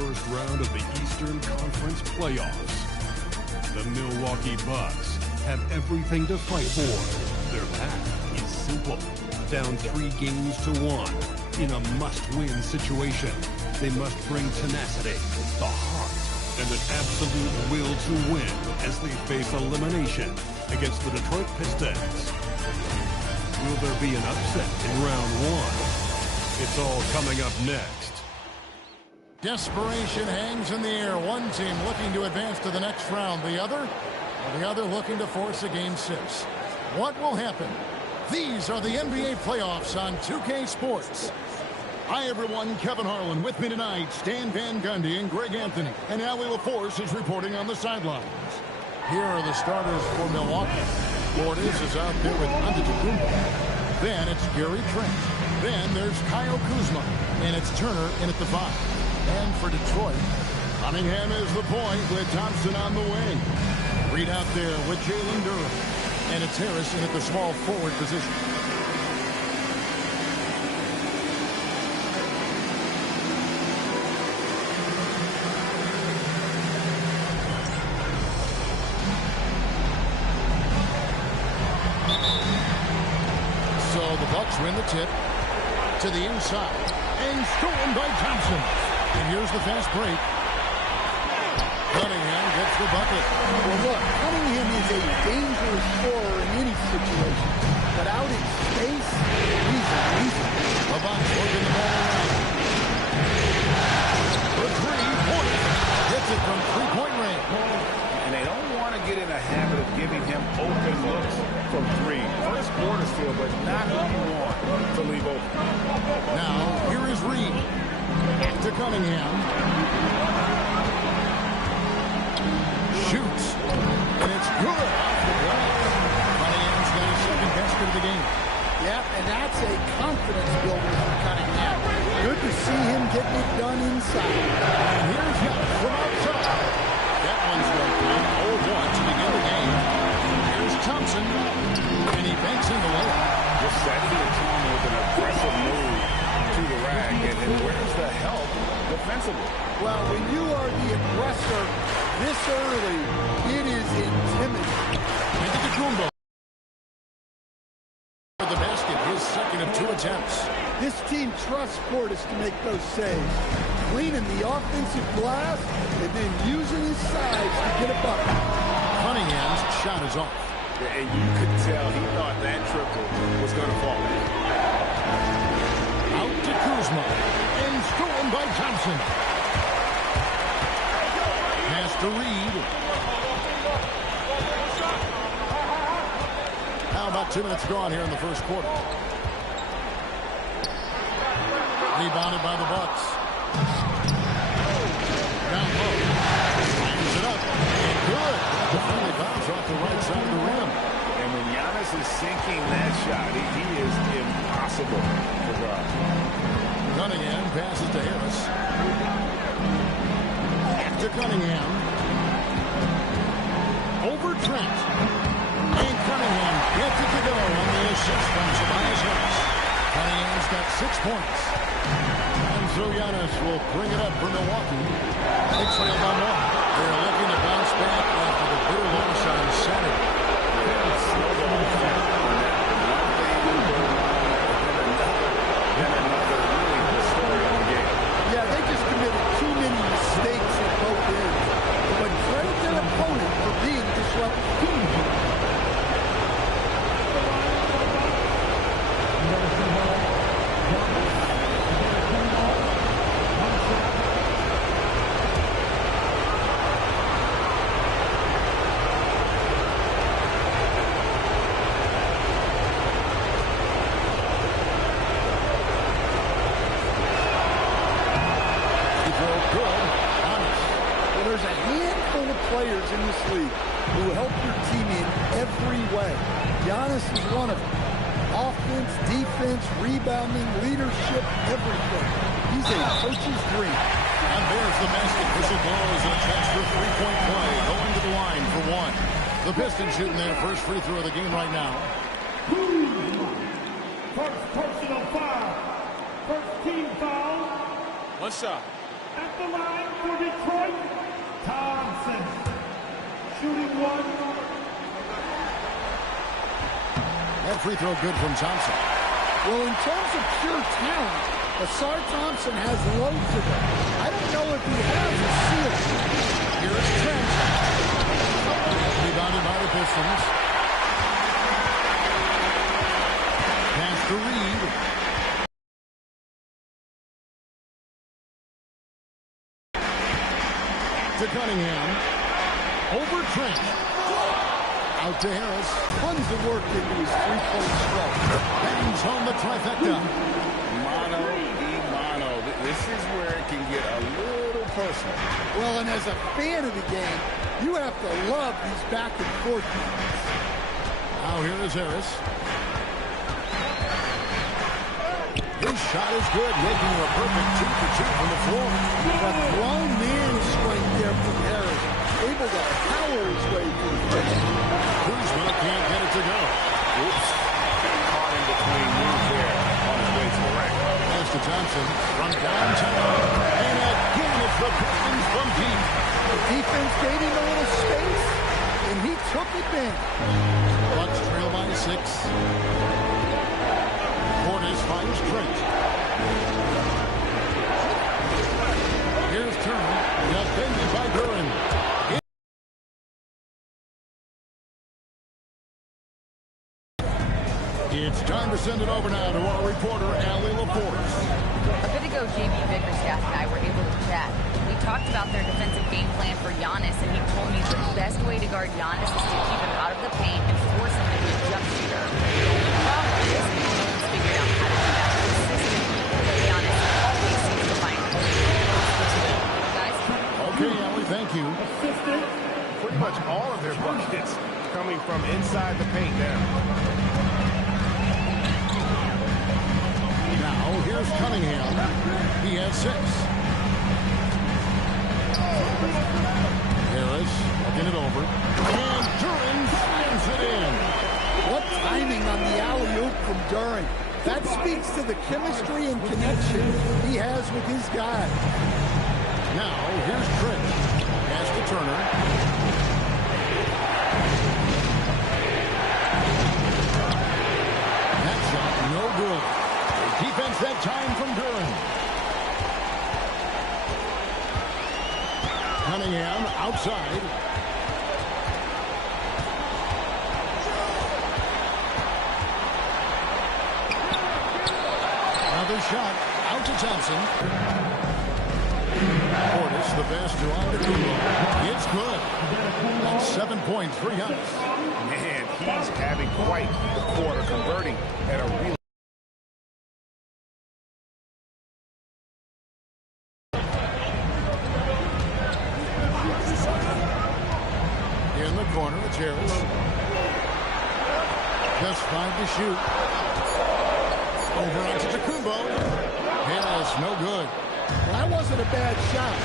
first round of the Eastern Conference playoffs. The Milwaukee Bucks have everything to fight for. Their path is simple. Down 3 games to 1 in a must-win situation. They must bring tenacity, the heart, and an absolute will to win as they face elimination against the Detroit Pistons. Will there be an upset in round 1? It's all coming up next. Desperation hangs in the air. One team looking to advance to the next round. The other looking to force a game 6. What will happen? These are the NBA playoffs on 2K Sports. Hi, everyone. Kevin Harlan with me tonight. Stan Van Gundy and Greg Anthony. And Allie LaForce is reporting on the sidelines. Here are the starters for Milwaukee. Portis is out there with Antetokounmpo. Then it's Gary Trent. Then there's Kyle Kuzma. And it's Turner in at the 5. And for Detroit, Cunningham is the point with Thompson on the wing. Reed out there with Jalen Durham. And it's Harris in at the small forward position. So the Bucks win the tip to the inside. And stolen by Thompson. And here's the fast break. Cunningham gets the bucket. Well, look, Cunningham is a dangerous scorer in any situation. But out in space, he's easy. The Bucks working the ball around. The three-pointer. Hits it from three-point range. And they don't want to get in a habit of giving him open looks from 3. First quarter still, but not who you want to leave open. Now, here is Reed. To Cunningham. Shoots. And it's good off the glass. Cunningham's got his second basket of the game. Yeah, and that's a confidence builder for Cunningham. Good to see him getting it done inside. And here's Hill from outside. That one's no good. 0-1 to begin the game. Here's Thompson. And he banks in the layup. Just setting the tone with an aggressive move to the rack. And where's the help defensively? Well, when you are the aggressor this early, it is intimidating. Antetokounmpo. The basket, his second of 2 attempts. This team trusts Portis to make those saves. Cleaning the offensive glass and then using his size to get a bucket. Cunningham's shot is off. And you could tell he thought that triple was going to fall. Out to Kuzma. And stolen by Thompson. Pass to Reed. Now about 2 minutes gone here in the first quarter. Rebounded by the Bucks. Down low. Slams it up. Good. The friendly bounce off the right side of the rim. And when Giannis is sinking that shot, he is impossible to guard. Cunningham passes to Harris. Back to Cunningham. Over Trent. And Cunningham gets it to go on the assist from Tobias Harris. Cunningham's got 6 points. And so Giannis will bring it up for Milwaukee. They trail by 1. They're looking to bounce back after the bitter loss on Saturday. Snowball effect on that. One thing will go wrong, then another. Really the story of the game. Yeah, they just committed too many mistakes at both ends. But credit their opponent for being disruptive. There's a handful of players in this league who help your team in every way. Giannis is one of them. Offense, defense, rebounding, leadership, everything. He's a coach's dream. And there's the basket. Whistle blows and a chance for 3-point play. Going to the line for 1. The Pistons shooting their first free throw of the game right now. First personal foul. First team foul. One shot. At the line for Detroit, Thompson. Shooting one. That free throw good from Thompson. Well, in terms of pure talent, Æšœÿ Thompson has loads of it. I don't know if he has a ceiling. Here is Trent. Rebounded by the Pistons. Pass to Reed. To Cunningham. Over Trent. Out to Harris. Tons of work into his three-point stroke. Bangs home the trifecta. Mano y mano. This is where it can get a little personal. Well, and as a fan of the game, you have to love these back-and-forth moments. Now here is Harris. His shot is good, making a perfect 2-for-2 from the floor. A grown man strength there from Harris, able to power his way through the finish. Kuzma can't get it to go. Oops. Got caught in between moves there on his way to the rack. Pass to Thompson from downtown. And again, it's the Pistons from deep. The defense gave him a little space, and he took advantage. Bucks trail by 6. Portis finds Trent. Here's Turner, defended by Duran. It's time to send it over now to our reporter, Allie LaForce. A bit ago, JB Bickerstaff and I were able to chat. We talked about their defensive game plan for Giannis, and he told me the best way to guard Giannis is to keep him out of the paint and force him to be a jump shooter. The problem is no one's figured out how to do that consistently, but Giannis always seems to find guys. Okay, Allie, thank you. Pretty much all of their buckets coming from inside the paint now. Now, here's Cunningham. He has 6. Harris looking it over. And Duran slams it in. What timing on the alley-oop from Duran. That speaks to the chemistry and connection he has with his guy. Now, here's Trent. Pass to Turner. That shot, no good. Defense that time from Duran. Cunningham outside. Another shot out to Thompson. Portis, the pass to Antetokounmpo. It's good. That's 7 points for Giannis. Man, he's having quite the quarter, converting at a really in the corner, it's Harris. Just 5 to shoot. Over onto Antetokounmpo. Harris, no good. Well, that wasn't a bad shot.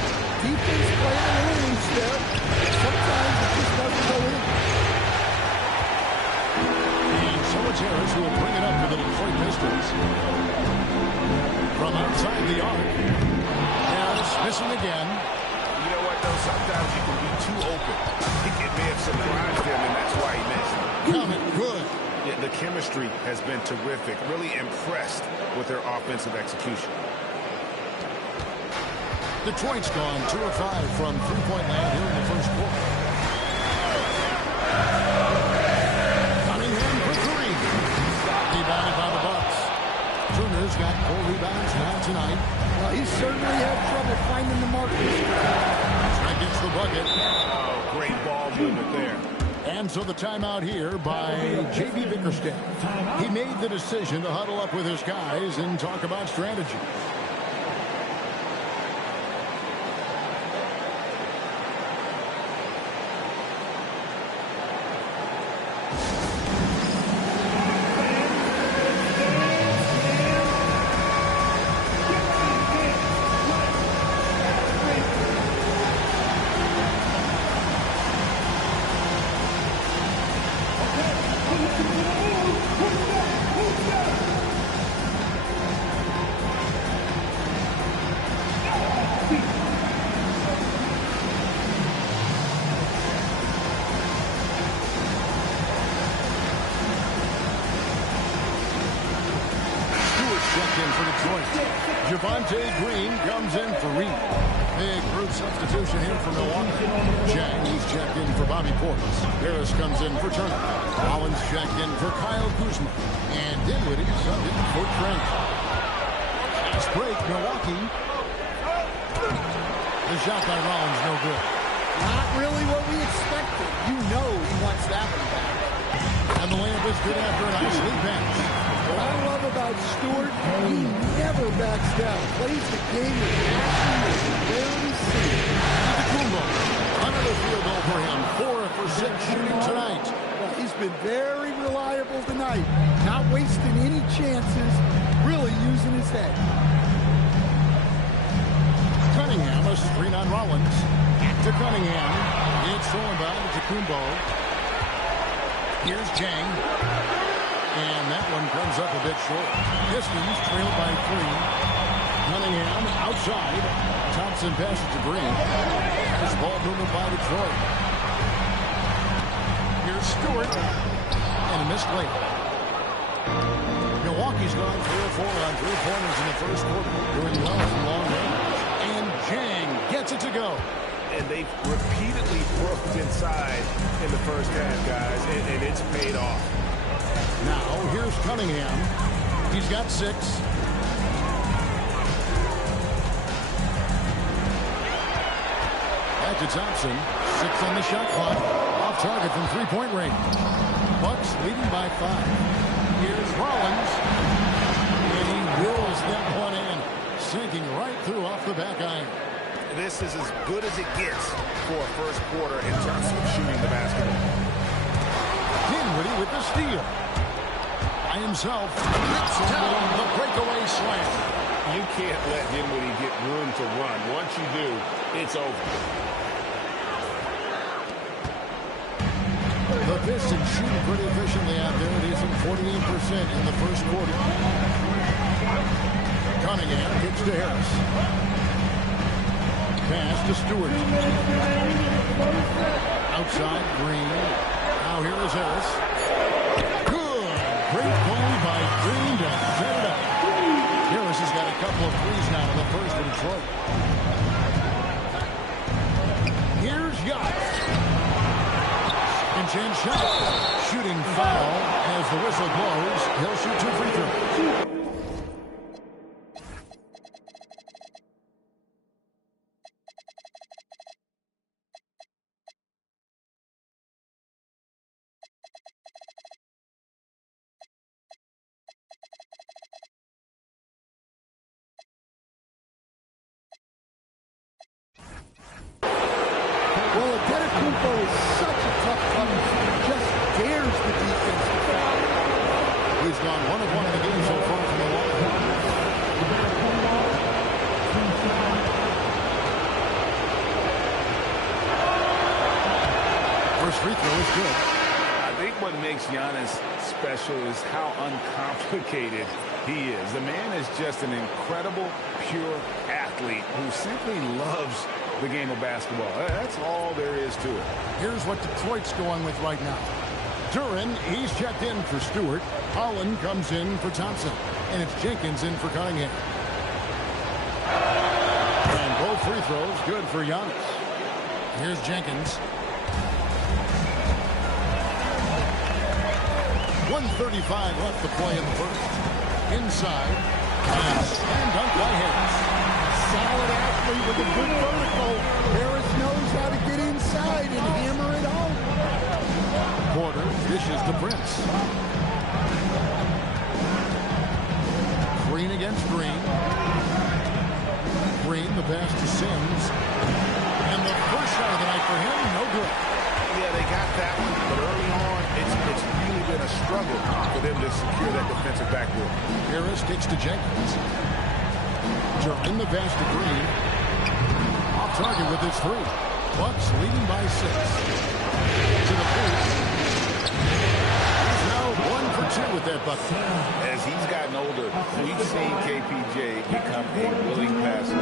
Defense playing a little loose there. Sometimes it just doesn't go in. And so it's Harris who will bring it up for the Detroit Pistons. From outside the arc. Harris missing again. You know what, though? Sometimes you can be too open. I think it may have surprised him, and that's why he missed. Count it, good. Yeah, the chemistry has been terrific. Really impressed with their offensive execution. Detroit's gone 2 of 5 from three-point land here in the first quarter. Cunningham for 3. Rebounded by the Bucks. Turner's got 4 rebounds now tonight. Well, he certainly had trouble finding the markers. Trent gets the bucket. Oh, great ball movement there. And so the timeout here by J.B. Bickerstaff. He made the decision to huddle up with his guys and talk about strategy. checked in for Detroit. Javonte Green comes in for Reed. Big group substitution here for Milwaukee. Jang, he's checked in for Bobby Portis. Harris comes in for Turner. Rollins checked in for Kyle Kuzma. And Dinwiddie subbed in for Trent. Fast break, Milwaukee. The shot by Rollins, no good. Not really what we expected. You know he wants that one back. And the layup is good after an Æšœÿ pass. What I love about Stewart, he never backs down. Plays the game with passion that you rarely see. Kumbo, another field goal for him. 4 for 6 shooting tonight. Well, he's been very reliable tonight. Not wasting any chances, really using his head. Cunningham, a screen on Rollins. Back to Cunningham. It's thrown by to Kumbo. Here's Jang. And that one comes up a bit short. Pistons trailed by 3. Cunningham outside. Thompson passes to Green. This ball movement by Detroit. Here's Stewart. And a missed layup. Milwaukee's gone 3 of 4 on 3-pointers in the first quarter. Doing well from long range. And Jang gets it to go. And they've repeatedly worked inside in the first half, guys, and it's paid off. Now, here's Cunningham. He's got 6. Back to Thompson. 6 on the shot clock. Off target from 3-point range. Bucks leading by 5. Here's Rollins. And he wills that one in. Sinking right through off the back iron. This is as good as it gets for a first quarter in terms of shooting the basketball. Dinwiddie with the steal. By himself. The breakaway slam. You can't let Dinwiddie get room to run. Once you do, it's over. The Pistons shooting pretty efficiently out there. It is at 48% in the first quarter. Cunningham kicks to Harris. Pass to Stewart. Outside, Green. Now here is Harris. Good. Great play by Green to set it up. Harris has got a couple of threes now in the first for Detroit. Here's Yacht. And chance shot. Shooting foul as the whistle blows. He'll shoot 2 free throws. Is how uncomplicated he is. The man is just an incredible, pure athlete who simply loves the game of basketball. That's all there is to it. Here's what Detroit's going with right now. Duran, he's checked in for Stewart. Holland comes in for Thompson. And it's Jenkins in for Cunningham. And both free throws good for Giannis. Here's Jenkins. 1:35 left to play in the first. Inside. And slam dunk by Harris. Solid athlete with a good vertical. Harris knows how to get inside and hammer it home. Porter dishes to Prince. Green against Green. Green, the pass to Sims. And the first shot of the night for him, no good. Yeah, they got that one, but early on, it's really been a struggle for them to secure that defensive backboard. Harris kicks to Jenkins. In the pass to Green. Off target with his 3. Bucks leading by 6. To the post. He's now 1 for 2 with that bucket. As he's gotten older, we've seen KPJ become a willing passer.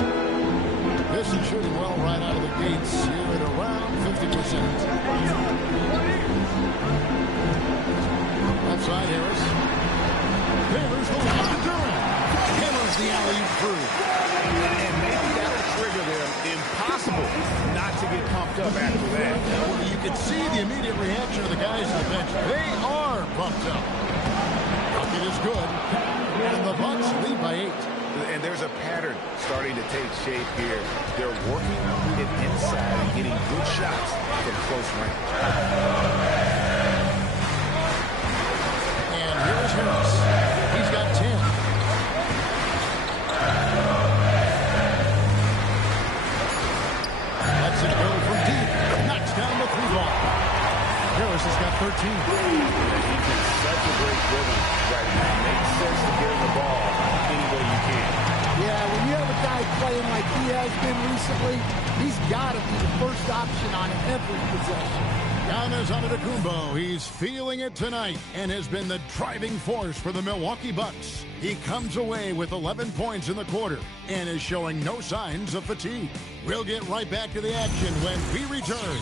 This is shooting well right out of the gates here at around 50%. Outside Harris. Taylor's the lob to Duran. Sends the alley through. And maybe that'll trigger them. Impossible not to get pumped up after that. Well, you can see the immediate reaction of the guys on the bench. They are pumped up. Bucket is good. And the Bucks lead by 8. And there's a pattern starting to take shape here. They're working it inside and getting good shots from close range. And here's Harris. He's got 10. Lets it go from deep. Knocks down the 3-ball. Harris has got 13. He's in such a great rhythm right now. Makes sense to get him the ball any way you can. Yeah, when you have a guy playing like he has been recently, he's got to be the first option on every possession. Giannis Antetokounmpo, he's feeling it tonight and has been the driving force for the Milwaukee Bucks. He comes away with 11 points in the quarter and is showing no signs of fatigue. We'll get right back to the action when we return.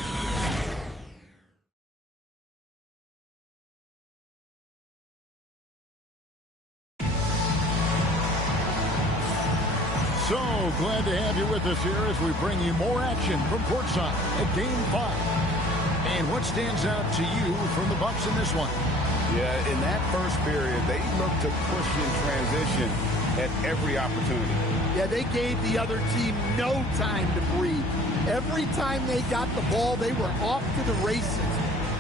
So glad to have you with us here as we bring you more action from courtside at Game 5. And what stands out to you from the Bucks in this one? Yeah, in that first period, they looked to push in transition at every opportunity. Yeah, they gave the other team no time to breathe. Every time they got the ball, they were off to the races.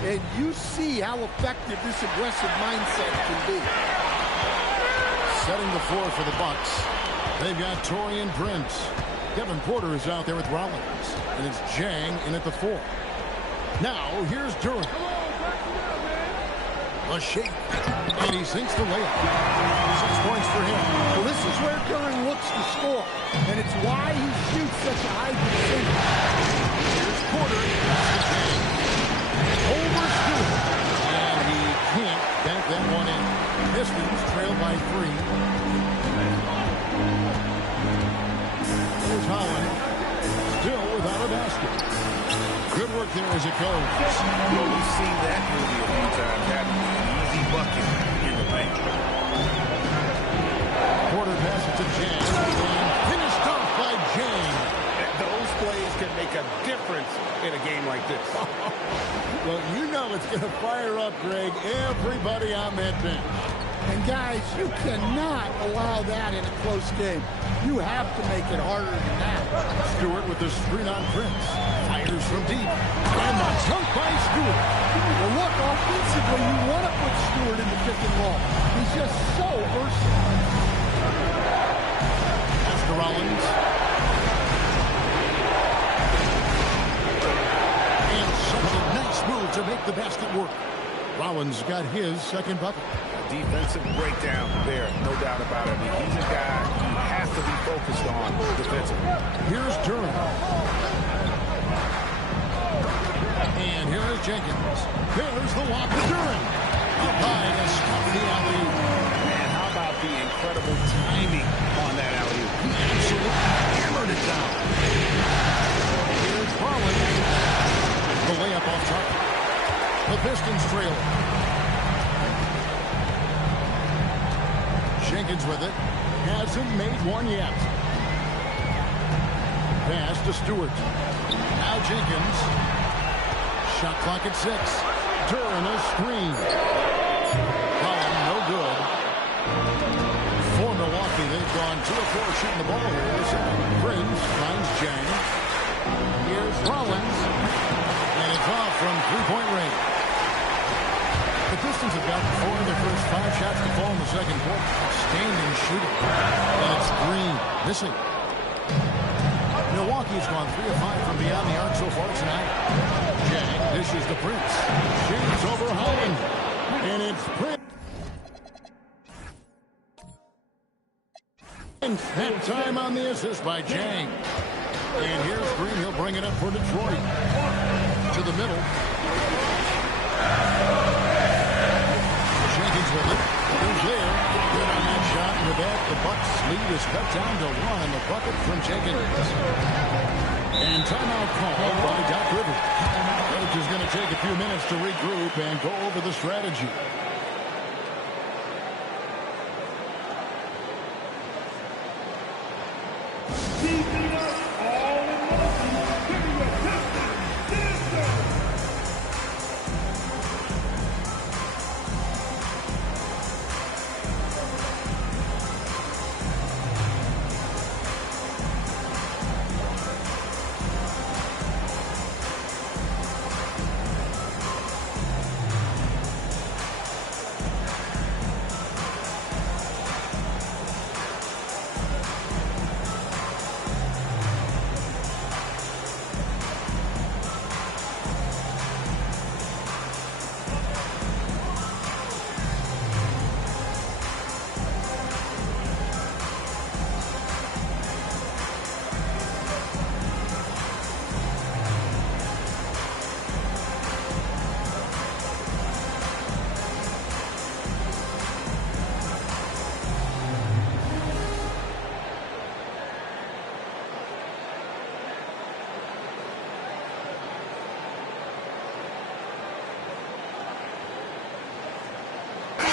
And you see how effective this aggressive mindset can be. Setting the floor for the Bucks. They've got Taurean Prince. Kevin Porter is out there with Rollins. And it's Jang in at the 4. Now, here's Durant. A shake. And he sinks the layup. 6 points for him. Well, this is where Durant looks to score. And it's why he shoots such a high percentage. Here's Porter. Over Stewart. And he can't bank that one in. Pistons trail by 3. Here's Holland, still without a basket. Good work there as it goes. Well, we've seen that movie a few times. Having an easy bucket in the paint. Porter passes to Jang. And finished off by Jang. Those plays can make a difference in a game like this. Well, you know it's going to fire up, Greg, everybody on that bench. And guys, you cannot allow that in a close game. You have to make it harder than that. Stewart with the screen on Prince. Fires from deep. And the dunk by Stewart. Well, look, offensively, you want to put Stewart in the pick and roll. He's just so versatile. That's to Rollins. And such a nice move to make the basket work. Rollins got his second bucket. Defensive breakdown there, no doubt about it. I mean, he's a guy you have to be focused on defensively. Here's Durant. And here is Jenkins. There's the lob to Durant. Up high to stop the alley. And how about the incredible timing on that alley? He absolutely hammered it down. Here's Rollins. The layup off top. The Pistons trail. Jenkins with it. Hasn't made one yet. Pass to Stewart. Now Jenkins. Shot clock at 6. Durant a screen. Holland no good. For Milwaukee, they've gone 2 of 4 shooting the ball here. Prince finds Jang. Here's Rollins. And it's off from 3-point range. The Pistons have gotten 4 of their first 5 shots to fall in the second quarter. Outstanding shooting. And it's Green missing. Milwaukee's gone 3 of 5 from beyond the arc so far tonight. Jang dishes to Prince. Shoots over Holland. And it's Prince. That time on the assist by Jang. And here's Green. He'll bring it up for Detroit. To the middle. Jenkins with it. Who's there? Good on that shot. And with that, the Bucks lead is cut down to 1 on the bucket from Jenkins. And timeout called by Doc Rivers. Coach is going to take a few minutes to regroup and go over the strategy. Keeping us all in motion. Give me your Pistons answer.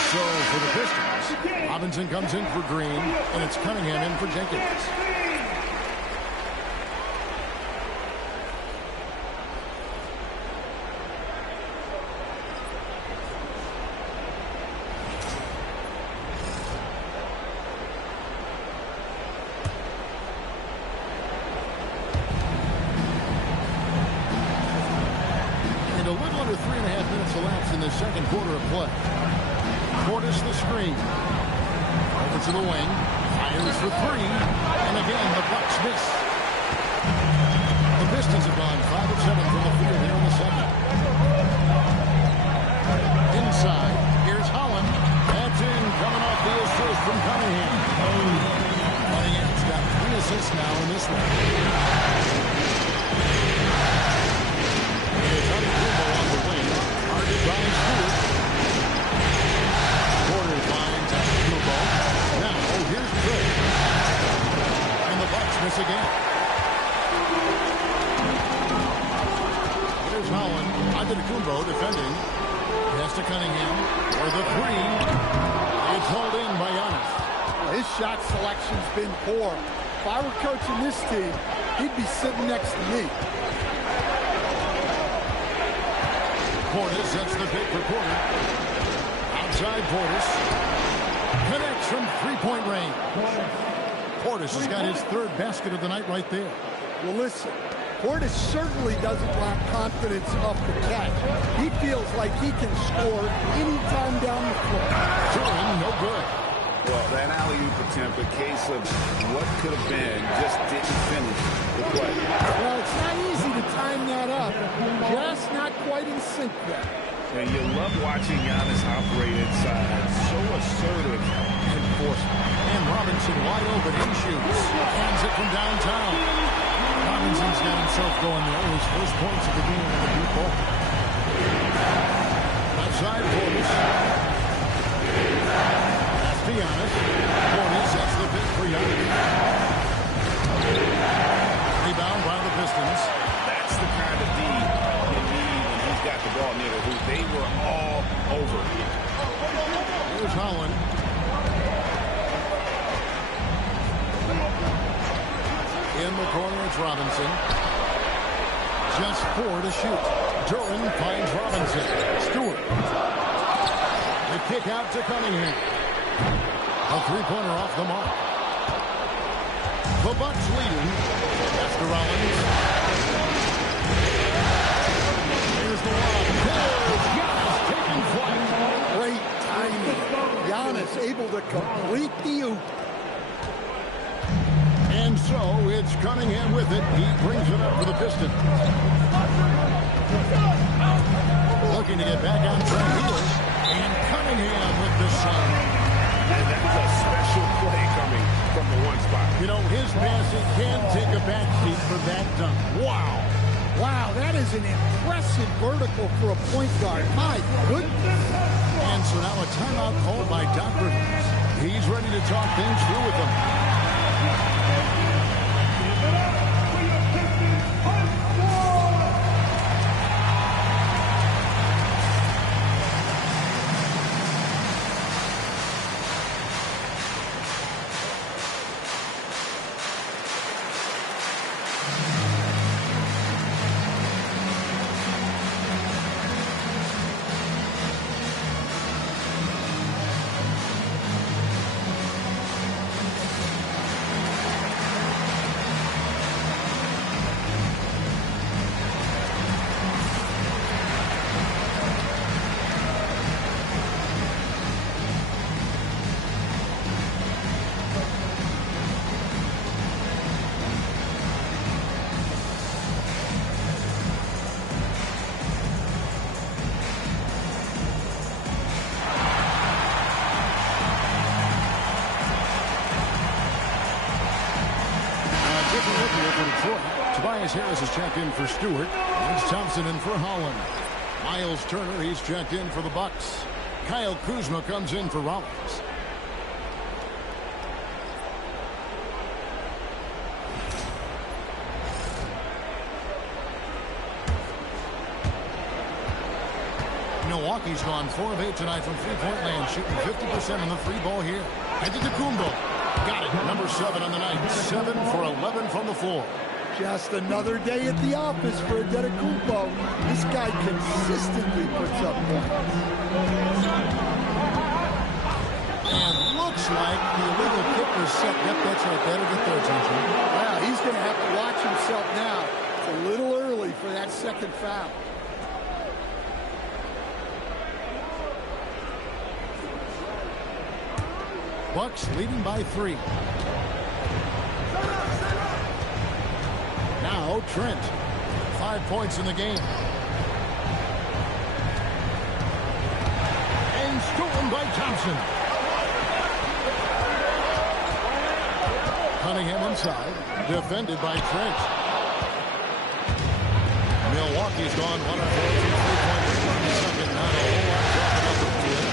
So for the Pistons, Robinson comes in for Green, and it's Cunningham in for Jenkins. And a little under 3.5 minutes elapsed in the second quarter of play. Portis the screen. Over to the wing. Fires for three. And again, the Bucks miss. The Pistons have gone 5 of 7 from the field here in the second. Inside. Here's Holland. That's in. Coming off the assist from Cunningham. Cunningham's got 3 assists now in this one. Here's Antetokounmpo on the wing. Guarded by Stewart. Finds Antetokounmpo. Now, here's Gray. And the Bucks miss again. Here's Holland. Antetokounmpo defending. Pass to Cunningham. For the three. It's hauled in by Giannis. His shot selection's been poor. If I were coaching this team, he'd be sitting next to me. Portis sets the pick for Porter. Outside Portis. Connects from three-point range. Portis has got his 3rd basket of the night right there. Well, listen, Portis certainly doesn't lack confidence off the catch. He feels like he can score anytime down the floor. Jordan, no good. Well, that alley-oop attempt, a case of what could have been, just didn't finish the play. Well, it's not easy to time that up. Just not quite in sync there. And you love watching Giannis operate inside. So assertive and forceful. And Robinson wide open. He shoots. Hands it from downtown. Robinson's got himself going there. His first points of the game in the deep ball. Outside Portis. That's to Giannis. Portis sets the pick for Giannis. Rebound by the Pistons. That's the kind of D you need when he's got the ball near who they were all over. Here's Holland. In the corner, it's Robinson. Just 4 to shoot. Duran finds Robinson. Stewart. The kick out to Cunningham. A three-pointer off the mark. The Bucks leading. That's to Rollins. Here's the lob. There's Giannis taking flight. Great timing. Giannis able to complete the oop. And so it's Cunningham with it. He brings it up for the Pistons. Looking to get back on track here. And Cunningham with the shot. And that's a special play coming from the one spot. You know, his passing can take a backseat for that dunk. Wow. Wow, that is an impressive vertical for a point guard. My goodness. And so now a timeout called by Doc Rivers. He's ready to talk things through with them. Tobias Harris is checked in for Stewart. Lance Thompson in for Holland. Miles Turner, he's checked in for the Bucks. Kyle Kuzma comes in for Rollins. Milwaukee's gone 4 of 8 tonight from three-point land, shooting 50% on the free ball here. Antetokounmpo got it. Number 7 on the night. 7 for 11 from the floor. Just another day at the office for Antetokounmpo. This guy consistently puts up points. And looks like the illegal kick was set. Yep, that's right. That'll get their attention. Wow, he's going to have to watch himself now. It's a little early for that second foul. Bucks leading by 3. Now Trent. 5 points in the game. And stolen by Thompson. Cunningham inside. Defended by Trent. Milwaukee's gone 1 of 4 from three-point range in the second. Not a whole lot dropping up to it.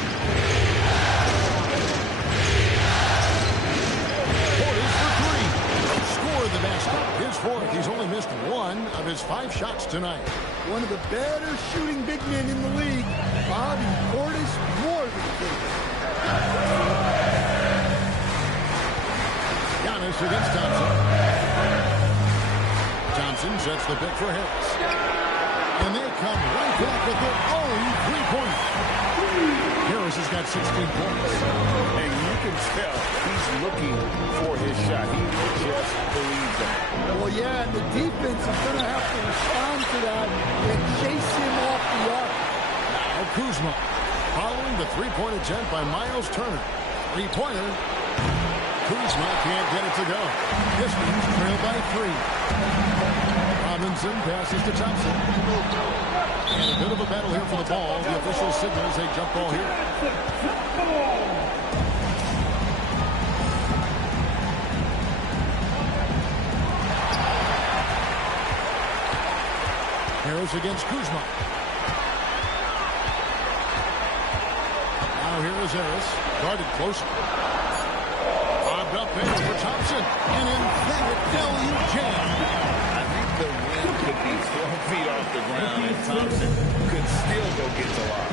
The basket. His 4th. He's only missed 1 of his 5 shots tonight. One of the better shooting big men in the league. Bobby Portis, more than capable. Giannis against Thompson. Thompson sets the pick for Harris. And they come right back with their own 3-pointer. Harris has got 16 points. And you can tell he's looking for his shot. He just believes it. Well, yeah, and the defense is going to have to respond to that and chase him off the arc. Now Kuzma following the 3-point attempt by Miles Turner. 3-pointer. Kuzma can't get it to go. Pistons trail by 3. Robinson passes to Thompson. And a bit of a battle here for the ball. The official signals a jump ball here. Harris against Kuzma. Now here is Harris. Guarded closer. Bobbed up in for Thompson. And in Philadelphia jam. I think the wind could be 12 feet off the ground, and Thompson could still go get the lob.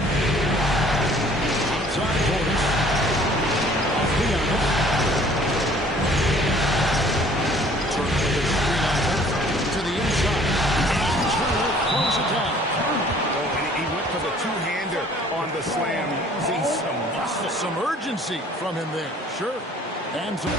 Outside Portis. Off the Giannis. Turner with a screen on to the inside. And Turner throws it down. Oh, and he went for the two-hander on the slam, using some muscle. Some urgency from him there. Sure. And some...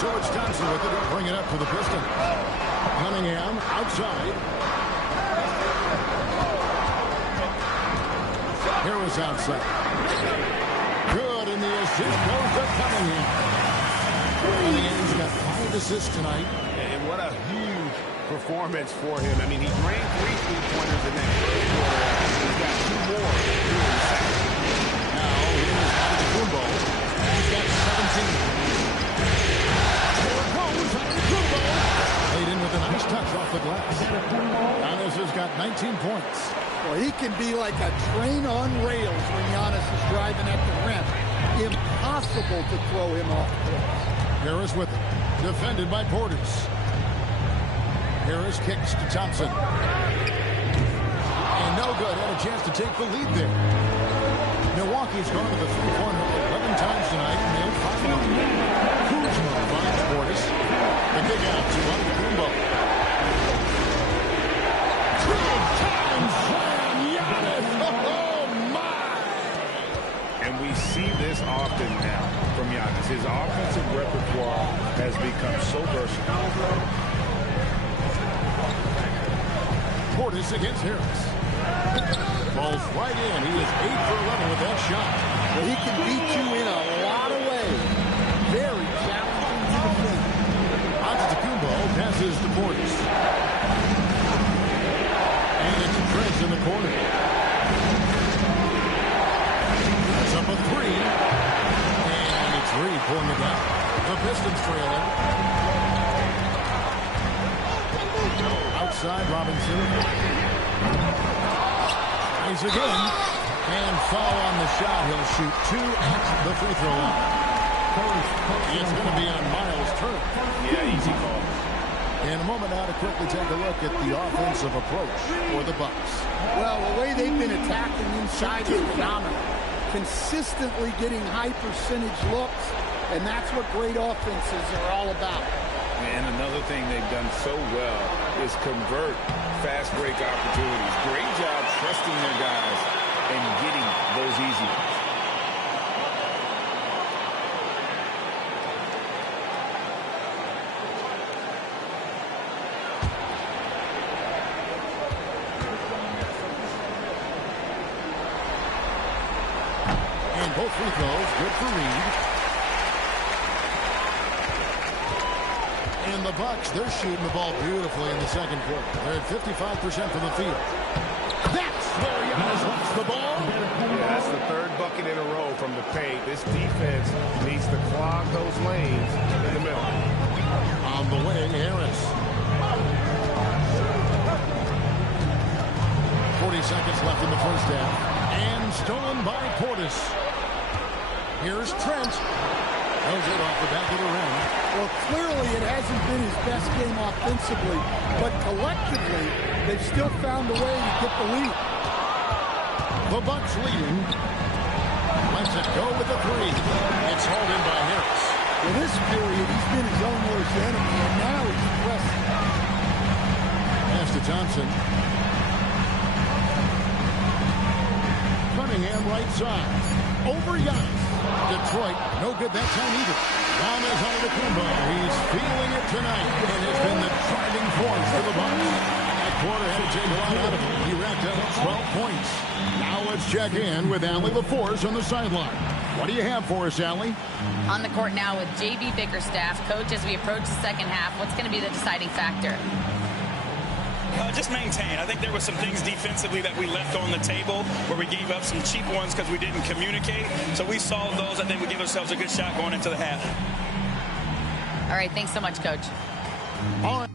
George Thompson with it. Bring it up to the Pistons. Cunningham outside. Harris outside. Good, and the assist goes to Cunningham. Cunningham's got 5 assists tonight. And what a huge performance for him. I mean, he drained 3 3-pointers in that first quarter. He's got 2 more here in the second. Now here's Antetokounmpo. He's got 17. There goes Antetokounmpo. Laid in with a nice touch off the glass. Giannis has got 19 points. Well, he can be like a train on rails when Giannis is driving at the rim. Impossible to throw him off course. Harris with it. Defended by Portis. Harris kicks to Thompson. And no good. Had a chance to take the lead there. Milwaukee's gone to the three-pointer 11 times tonight, and they're 5 of them. Kuzma finds Portis. The kick out to Antetokounmpo. Two-time slam, Giannis. Oh, my! And we see this often now from Giannis. His offensive repertoire has become so versatile. Portis against Harris. Falls right in. He is 8 for 11 with that shot. Well, he can beat you in a lot of ways. Very challenging to defend. Antetokounmpo passes to Portis. And it's Trent in the corner. That's up a 3. And it's Reed pulling it down. The Pistons trailing. Outside, Robinson. Nice again. And foul on the shot. He'll shoot 2 at the free throw line. It's going to be on Miles' turn. Yeah, easy call. In a moment now to quickly take a look at the offensive approach for the Bucks. Well, the way they've been attacking inside is phenomenal. Consistently getting high percentage looks, and that's what great offenses are all about. And another thing they've done so well is convert fast break opportunities. Great job trusting their guys and getting those easy ones. And both free throws good for Reed. And the Bucks, they're shooting the ball beautifully in the second quarter. They're at 55% from the field. That's where Giannis lost the ball. Yeah, that's the 3rd bucket in a row from the paint. This defense needs to clog those lanes in the middle. On the wing, Harris. 40 seconds left in the first half. And stolen by Portis. Here's Trent. Throws it off the back of the rim. Well, clearly it hasn't been his best game offensively, but collectively, they've still found a way to get the lead. The Bucks leading. Lets it go with the 3. It's hauled in by Harris. In this period, he's been his own worst enemy, and now he's pressing. Pass to Thompson. Cunningham right side. Over Giannis. Detroit, no good that time either. Giannis Antetokounmpo. He's feeling it tonight and has been the driving force for the Bucks. That quarter had to take a lot out of him. He wrapped up 12 points. Now let's check in with Allie LaForce on the sideline. What do you have for us, Allie? On the court now with JB Bickerstaff. Coach, as we approach the second half, what's going to be the deciding factor? Just maintain. I think there were some things defensively that we left on the table where we gave up some cheap ones because we didn't communicate. So we solved those. I think we give ourselves a good shot going into the half. All right. Thanks so much, Coach. All right.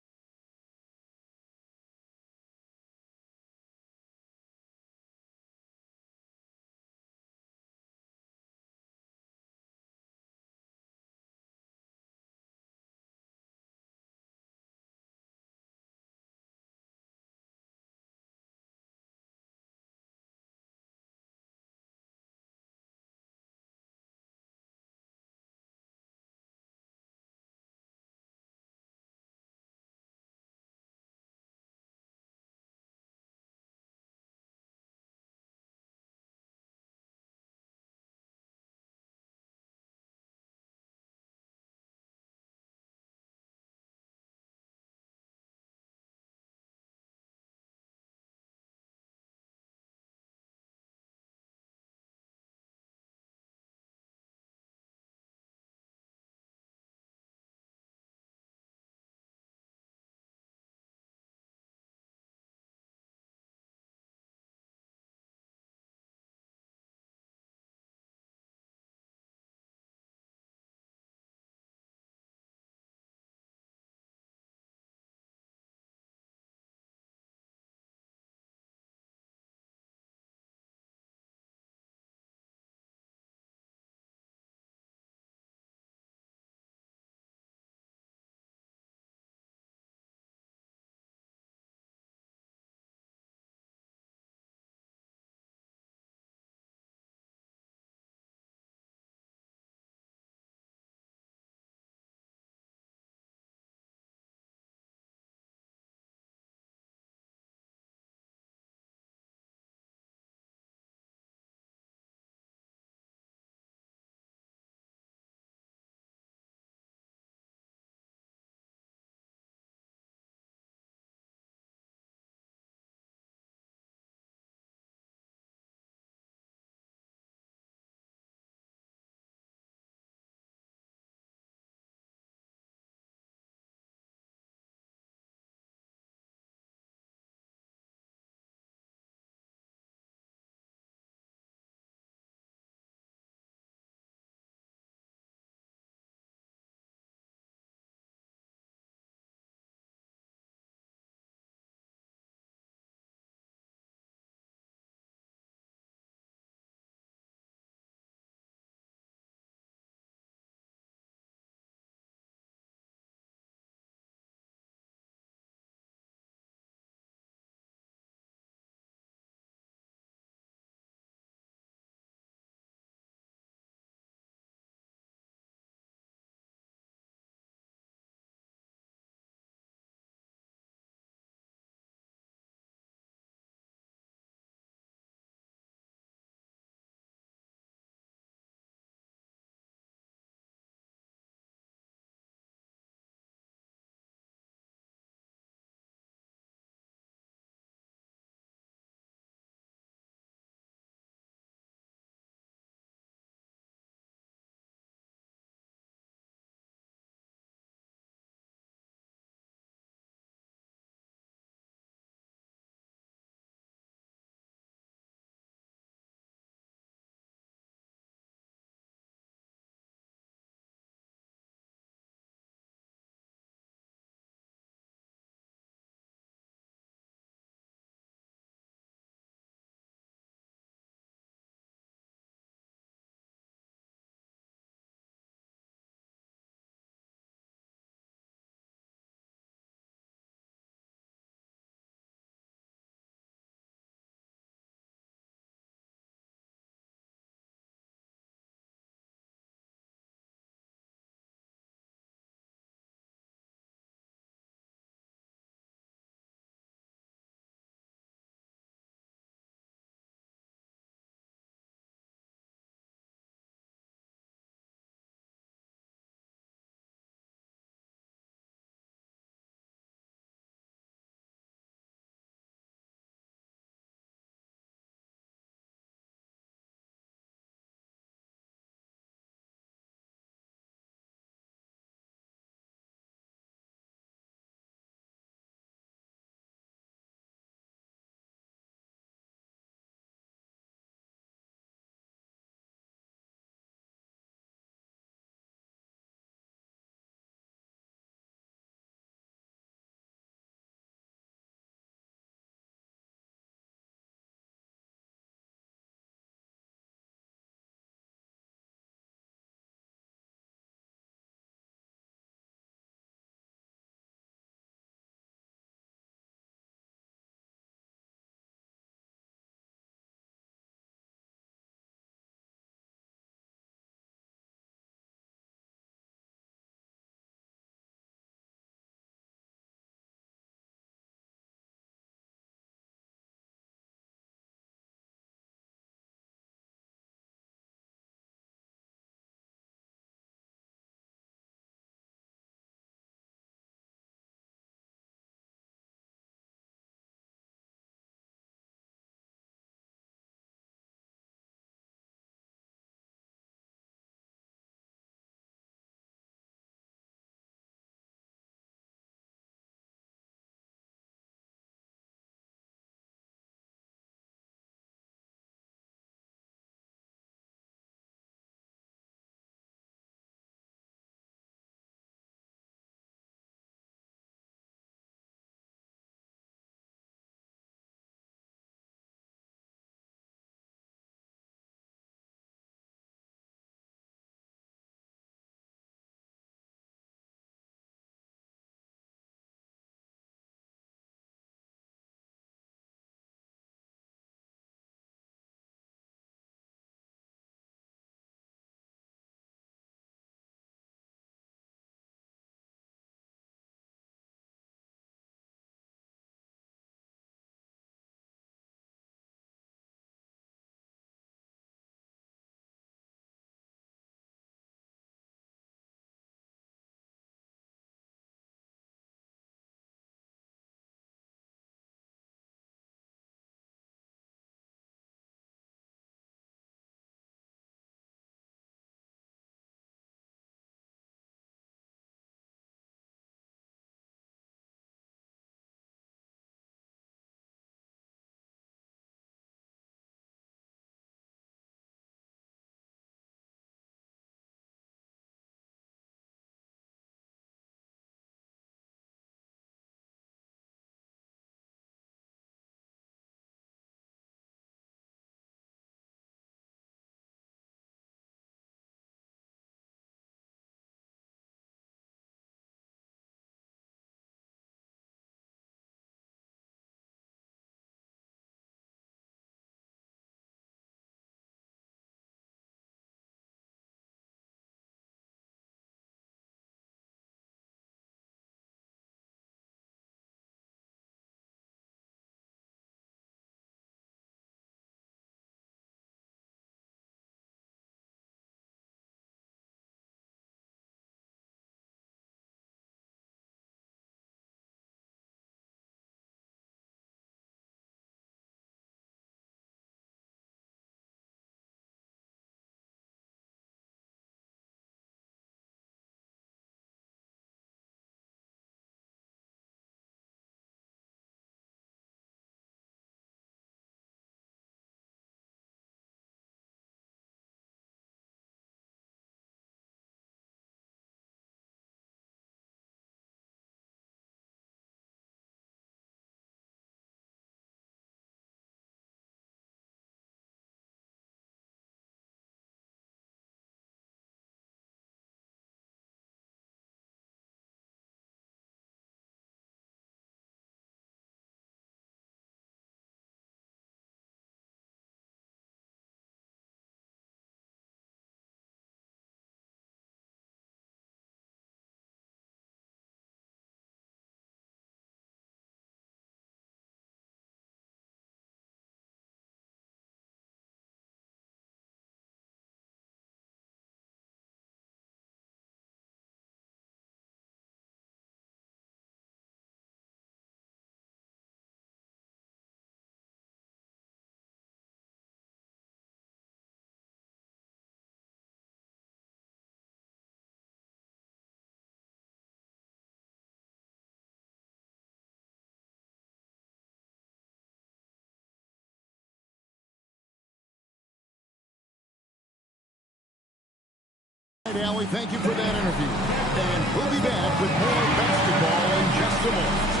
right, Allie, thank you for that interview. And we'll be back with more basketball in just a moment.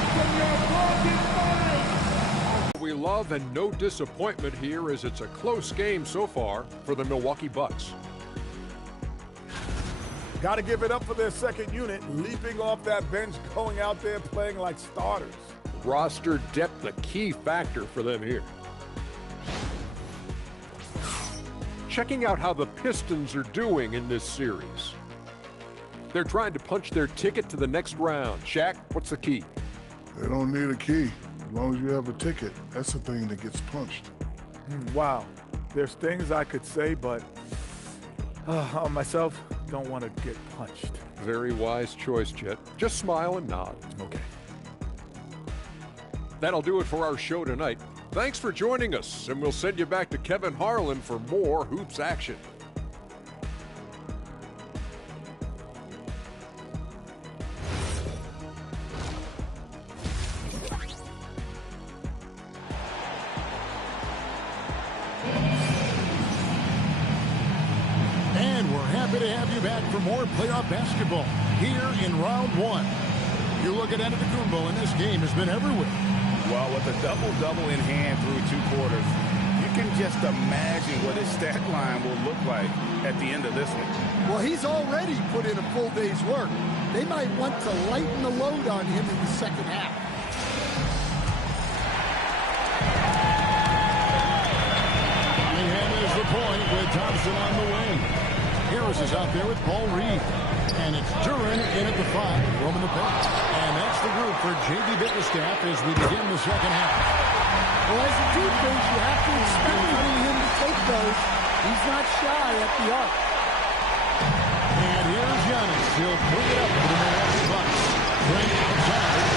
We love and no disappointment here as it's a close game so far for the Milwaukee Bucks. Got to give it up for their second unit, leaping off that bench, going out there playing like starters. Roster depth, the key factor for them here. Checking out how the Pistons are doing in this series. They're trying to punch their ticket to the next round. Shaq, what's the key? They don't need a key. As long as you have a ticket, that's the thing that gets punched. Wow. There's things I could say, but myself don't want to get punched. Very wise choice, Chet. Just smile and nod. Okay. That'll do it for our show tonight. Thanks for joining us, and we'll send you back to Kevin Harlan for more hoops action. And we're happy to have you back for more playoff basketball here in round one. You look at Antetokounmpo, and this game has been everywhere. Well, with a double-double in hand through 2 quarters, you can just imagine what his stat line will look like at the end of this one. Well, he's already put in a full day's work. They might want to lighten the load on him in the second half. Cunningham is the point with Thompson on the wing. Harris is out there with Paul Reed. And it's Duran in at the 5, roaming the paint. And that's the group for J.B. Bickerstaff as we begin the second half. Well, as a defense, you have to expect him to take those. He's not shy at the arc. And here's Giannis. He'll bring it up for the Milwaukee Bucks. Brent outside.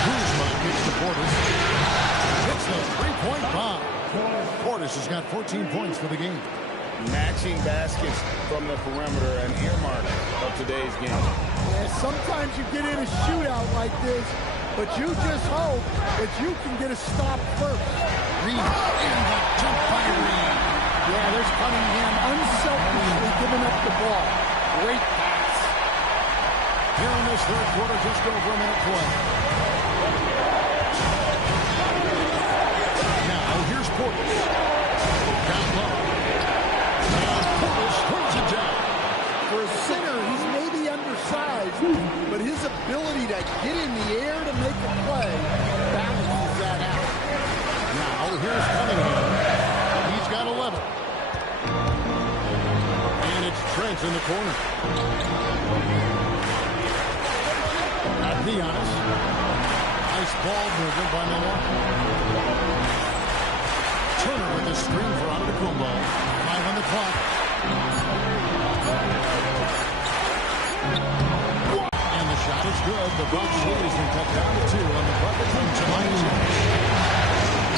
Kuzma gets to Portis. Hits the three-point bomb. Portis has got 14 points for the game. Matching baskets from the perimeter, an earmark of today's game. Yeah, sometimes you get in a shootout like this, but you just hope that you can get a stop first. Reed and the jump by Reed. Yeah, there's Cunningham unselfishly giving up the ball. Great pass. Here in this third quarter, just over a minute play. Now, here's Portis. Down low. For a center, he's maybe undersized, but his ability to get in the air to make a play balances that out. Now, here's Cunningham. He's got 11. And it's Trent in the corner. Not Giannis. Nice ball movement by Milwaukee. Turner with the screen for Antetokounmpo. 5 on the clock. And the shot is good. The Bucks lead has been cut down to 2 on the bucket from Tobias Harris.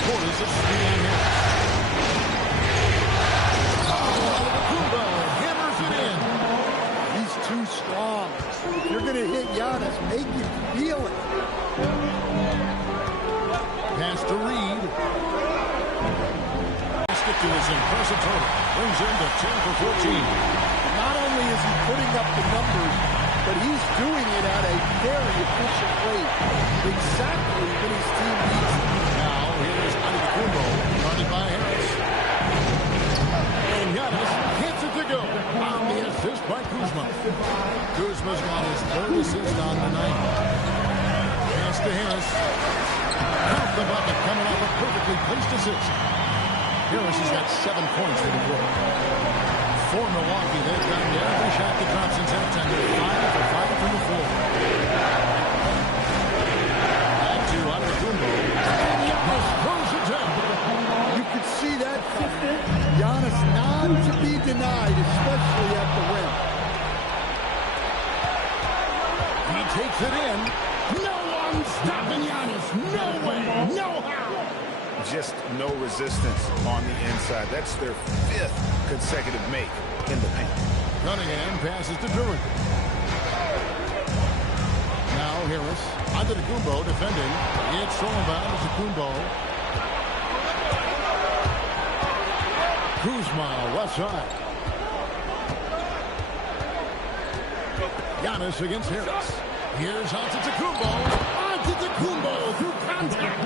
Portis is speed on here. Antetokounmpo hammers it in. He's too strong. If you're going to hit Giannis, make him feel it. Pass to Reed. To his impressive total. Brings him to 10 for 14. Not only is he putting up the numbers, but he's doing it at a very efficient rate. Exactly when his team needs it. Now, here's Antetokounmpo, guarded by Harris. And Giannis hits it to go. On the assist by Kuzma. Kuzma's got his 3rd assist on the night. Pass to Harris. Count the bucket coming off a perfectly placed assist. Harris has got 7 points for the quarter. For Milwaukee, they've gotten every shot that drops since halftime. They're 5 for 5 from the floor. Back to Antetokounmpo. And Giannis throws it down. You could see that Giannis not to be denied, especially at the rim. He takes it in. No one stopping Giannis. No way. No how. Just no resistance on the inside. That's their 5th consecutive make in the paint. Cunningham passes to Duran. Now Harris. Antetokounmpo defending. It's thrown by Antetokounmpo. Kuzma, left side. Giannis against Harris. Here's Antetokounmpo. Antetokounmpo through contact.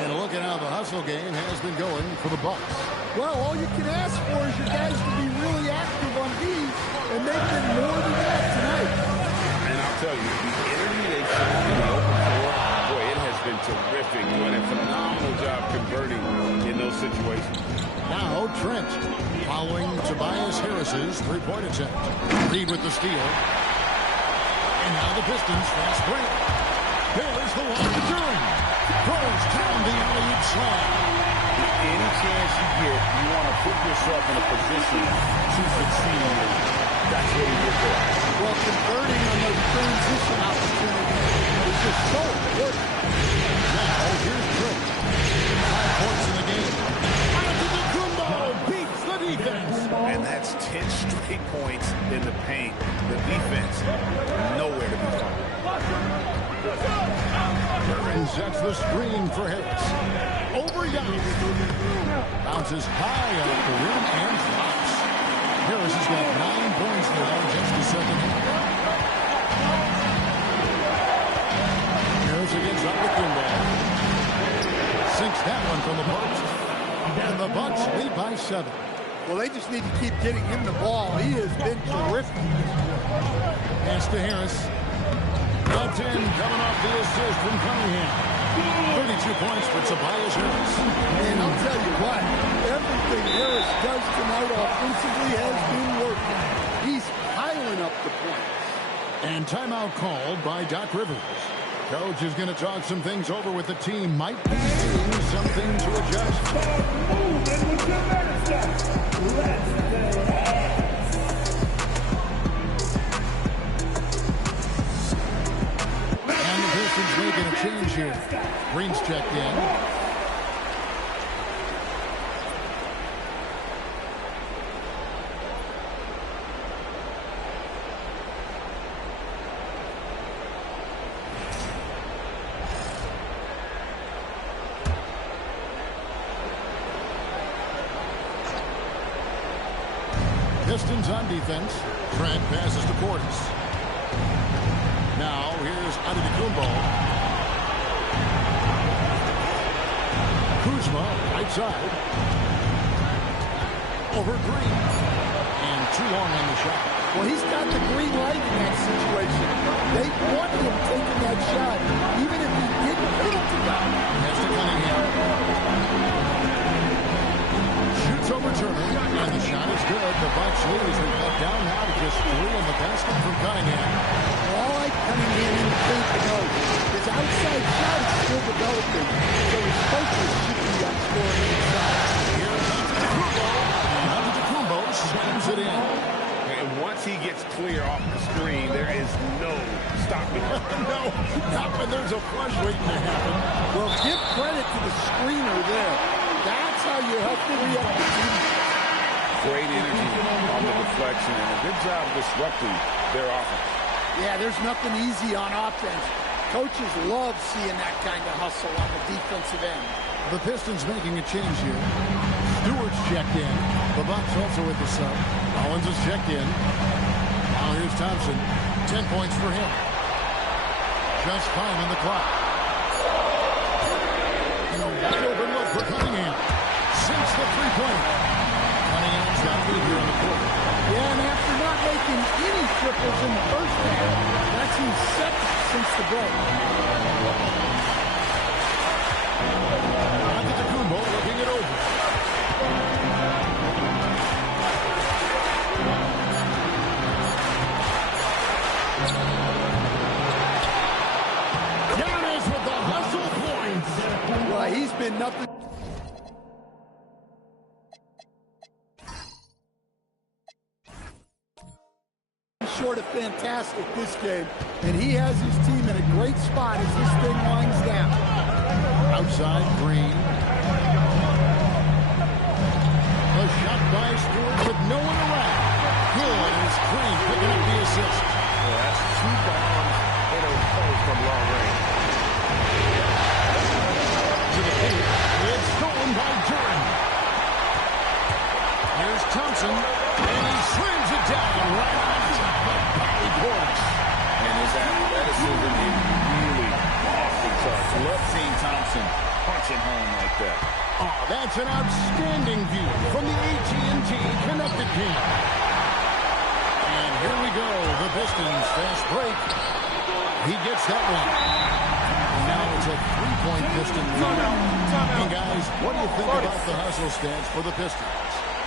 And look at how the hustle game has been going for the Bucks. Well, all you can ask for is your guys to be really active on these, and they've been more than that tonight. And I'll tell you, the energy they've shown in the open floor, boy, it has been terrific. Doing a phenomenal job converting in those situations. Now Trent following Tobias Harris's three-point attempt. Reed with the steal. And now the Pistons fast break. There's the one to turn. Throws down the alley-oop slam. Any chance you get, you want to put yourself in a position to succeed. That's what he did there. Well, converting on those transition opportunities is just so important. Now here's Trent. 5 points in the game. Antetokounmpo beats the defense. And that's 10 straight points in the paint. The defense, nowhere to be found. Curran sets the screen for Harris. Over Giannis. Bounces high off the rim and drops. Harris has got 9 points now in just the second half. Harris against Antetokounmpo. Sinks that one from the post. And the Bucks lead by 7. Well, they just need to keep getting him the ball. He has been terrific. Pass to Harris. That's in, coming off the assist from Cunningham. 32 points for Tobias Harris. And I'll tell you what, everything Harris does tonight offensively has been working. He's piling up the points. And timeout called by Doc Rivers. Coach is going to talk some things over with the team. Might be seeing something to adjust. Moving with your medicine. Let's dance. And the Pistons making a change here. Green's checked in. Pistons on defense. Trent passes to Portis. Now here's Antetokounmpo. Kuzma, right side. Over Green. And too long on the shot. Well, he's got the green light in that situation. They want him taking that shot, even if he didn't get it to go. That's to Cunningham. Shoots over Turner, and the shot is good. The Bucks lead as they cut down now to just 3 in the basket from Cunningham. All like Cunningham in the paint to know. His outside shot is still developing, so his focus should be on scoring inside. Here's Antetokounmpo, and Antetokounmpo slams it in. And once he gets clear off the screen, there is no stopping him. No, not when there's a flush waiting to happen. Well, give credit to the screener there. That's how you help to re-up the team. Great energy on the deflection and a good job disrupting their offense. Yeah, there's nothing easy on offense. Coaches love seeing that kind of hustle on the defensive end. The Pistons making a change here. Stewart's checked in. The Bucks also with the sub. Collins is checked in. Now here's Thompson. 10 points for him. Just 5 on the clock. And a wide open look for Cunningham. Sinks the three-pointer. Cunningham's got lead here on the court. Yeah, and after not making any triples in the first half, that's his second since the break. Antetokounmpo looking it over. Giannis with the hustle points. Well, he's been nothing short of fantastic this game, and he has his team in a great spot as this thing winds down. Outside Green. A shot by Stewart with no one around. Good, and it's Green picking up the assist. Well, that's 2 bombs in a row from long range. To the paint. It's stolen by Duran. Robinson, and he slams it down right on top of Bobby Portis. And his athleticism is really off the charts. Love seeing Thompson punching home like that. Oh, that's an outstanding view from the AT&T Connected Team. And here we go, the Pistons fast break. He gets that one. And now it's a three-point Piston lead. And guys, what do you think about the hustle stats for the Pistons?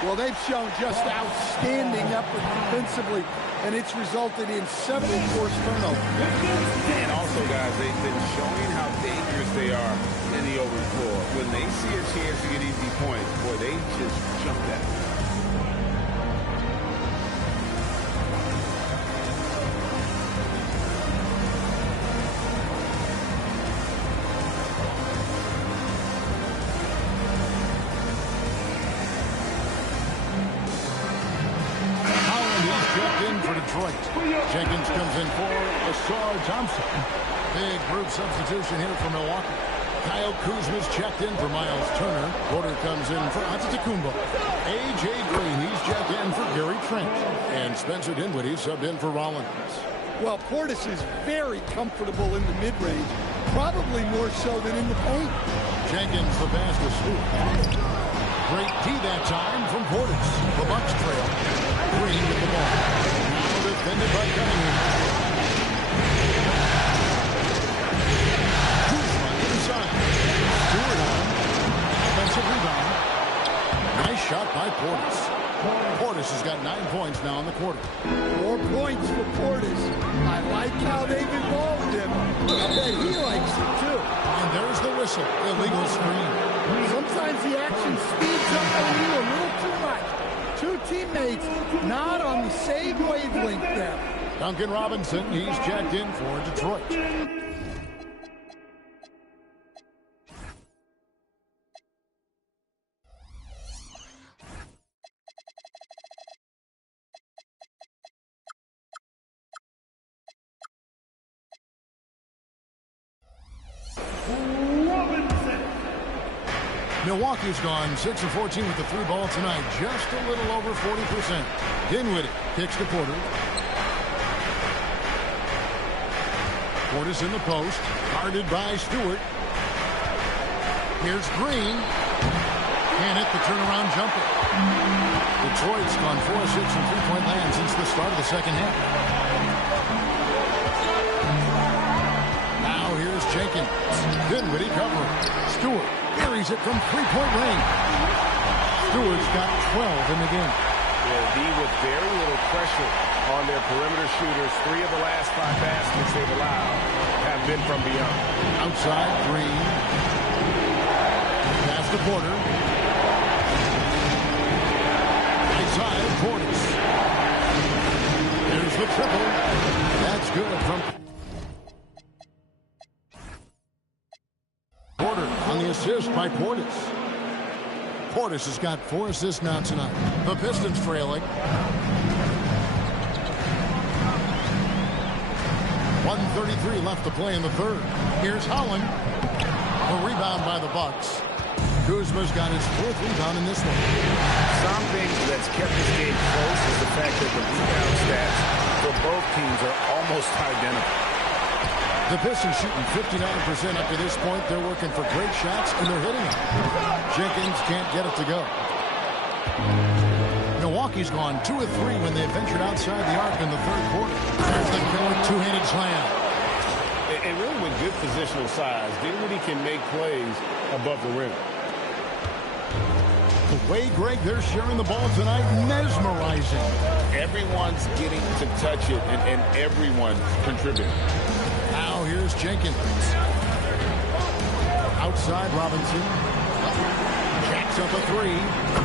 Well, they've shown just outstanding effort defensively, and it's resulted in several forced turnovers. And also, guys, they've been showing how dangerous they are in the open floor. When they see a chance to get easy points, boy, they just jump at it. Jenkins comes in for Æšœÿ Thompson. Big group substitution here for Milwaukee. Kyle Kuzma's checked in for Miles Turner. Porter comes in for Antetokounmpo. A.J. Green, he's checked in for Gary Trent. And Spencer Dinwiddie subbed in for Rollins. Well, Portis is very comfortable in the mid-range, probably more so than in the paint. Jenkins the pass to Stewart. Great D that time from Portis. The Bucks trail. Green with the ball. Defended by Cunningham. Kuzma inside. Stewart on. Offensive rebound. Nice shot by Portis. Portis has got 9 points now in the quarter. 4 points for Portis. I like how they've involved him. I bet he likes it too. And there's the whistle. Illegal screen. Sometimes the action speeds up on you a little too much. Two teammates not on the same wavelength there. Duncan Robinson, he's checked in for Detroit. Milwaukee's gone 6 of 14 with the three ball tonight. Just a little over 40%. Dinwiddie kicks to Porter. Portis in the post. Guarded by Stewart. Here's Green. Can't hit the turnaround jumper. Detroit's gone 4 of 6 from three-point land since the start of the second half. Now here's Jenkins. Dinwiddie covering. Stewart carries it from three-point range. Stewart's got 12 in the game. Yeah, D with very little pressure on their perimeter shooters. 3 of the last 5 baskets they've allowed have been from beyond. Outside, Green. Pass to Porter. Inside, Portis. Here's the triple. That's good from Porter on the assist by Portis. Portis has got 4 assists now tonight. The Pistons trailing. 1:33 left to play in the third. Here's Holland. The rebound by the Bucks. Kuzma's got his 4th rebound in this one. Something that's kept this game close is the fact that the rebound stats for both teams are almost identical. The Pistons shooting 59% up to this point. They're working for great shots, and they're hitting them. Jenkins can't get it to go. Milwaukee's gone 2 of 3 when they ventured outside the arc in the third quarter. There's the killer 2-handed slam. And really with good positional size, Dinwiddie can make plays above the rim. The way, Greg, they're sharing the ball tonight, mesmerizing. Everyone's getting to touch it, and everyone's contributing. Now here's Jenkins. Outside Robinson. Jacks up a 3.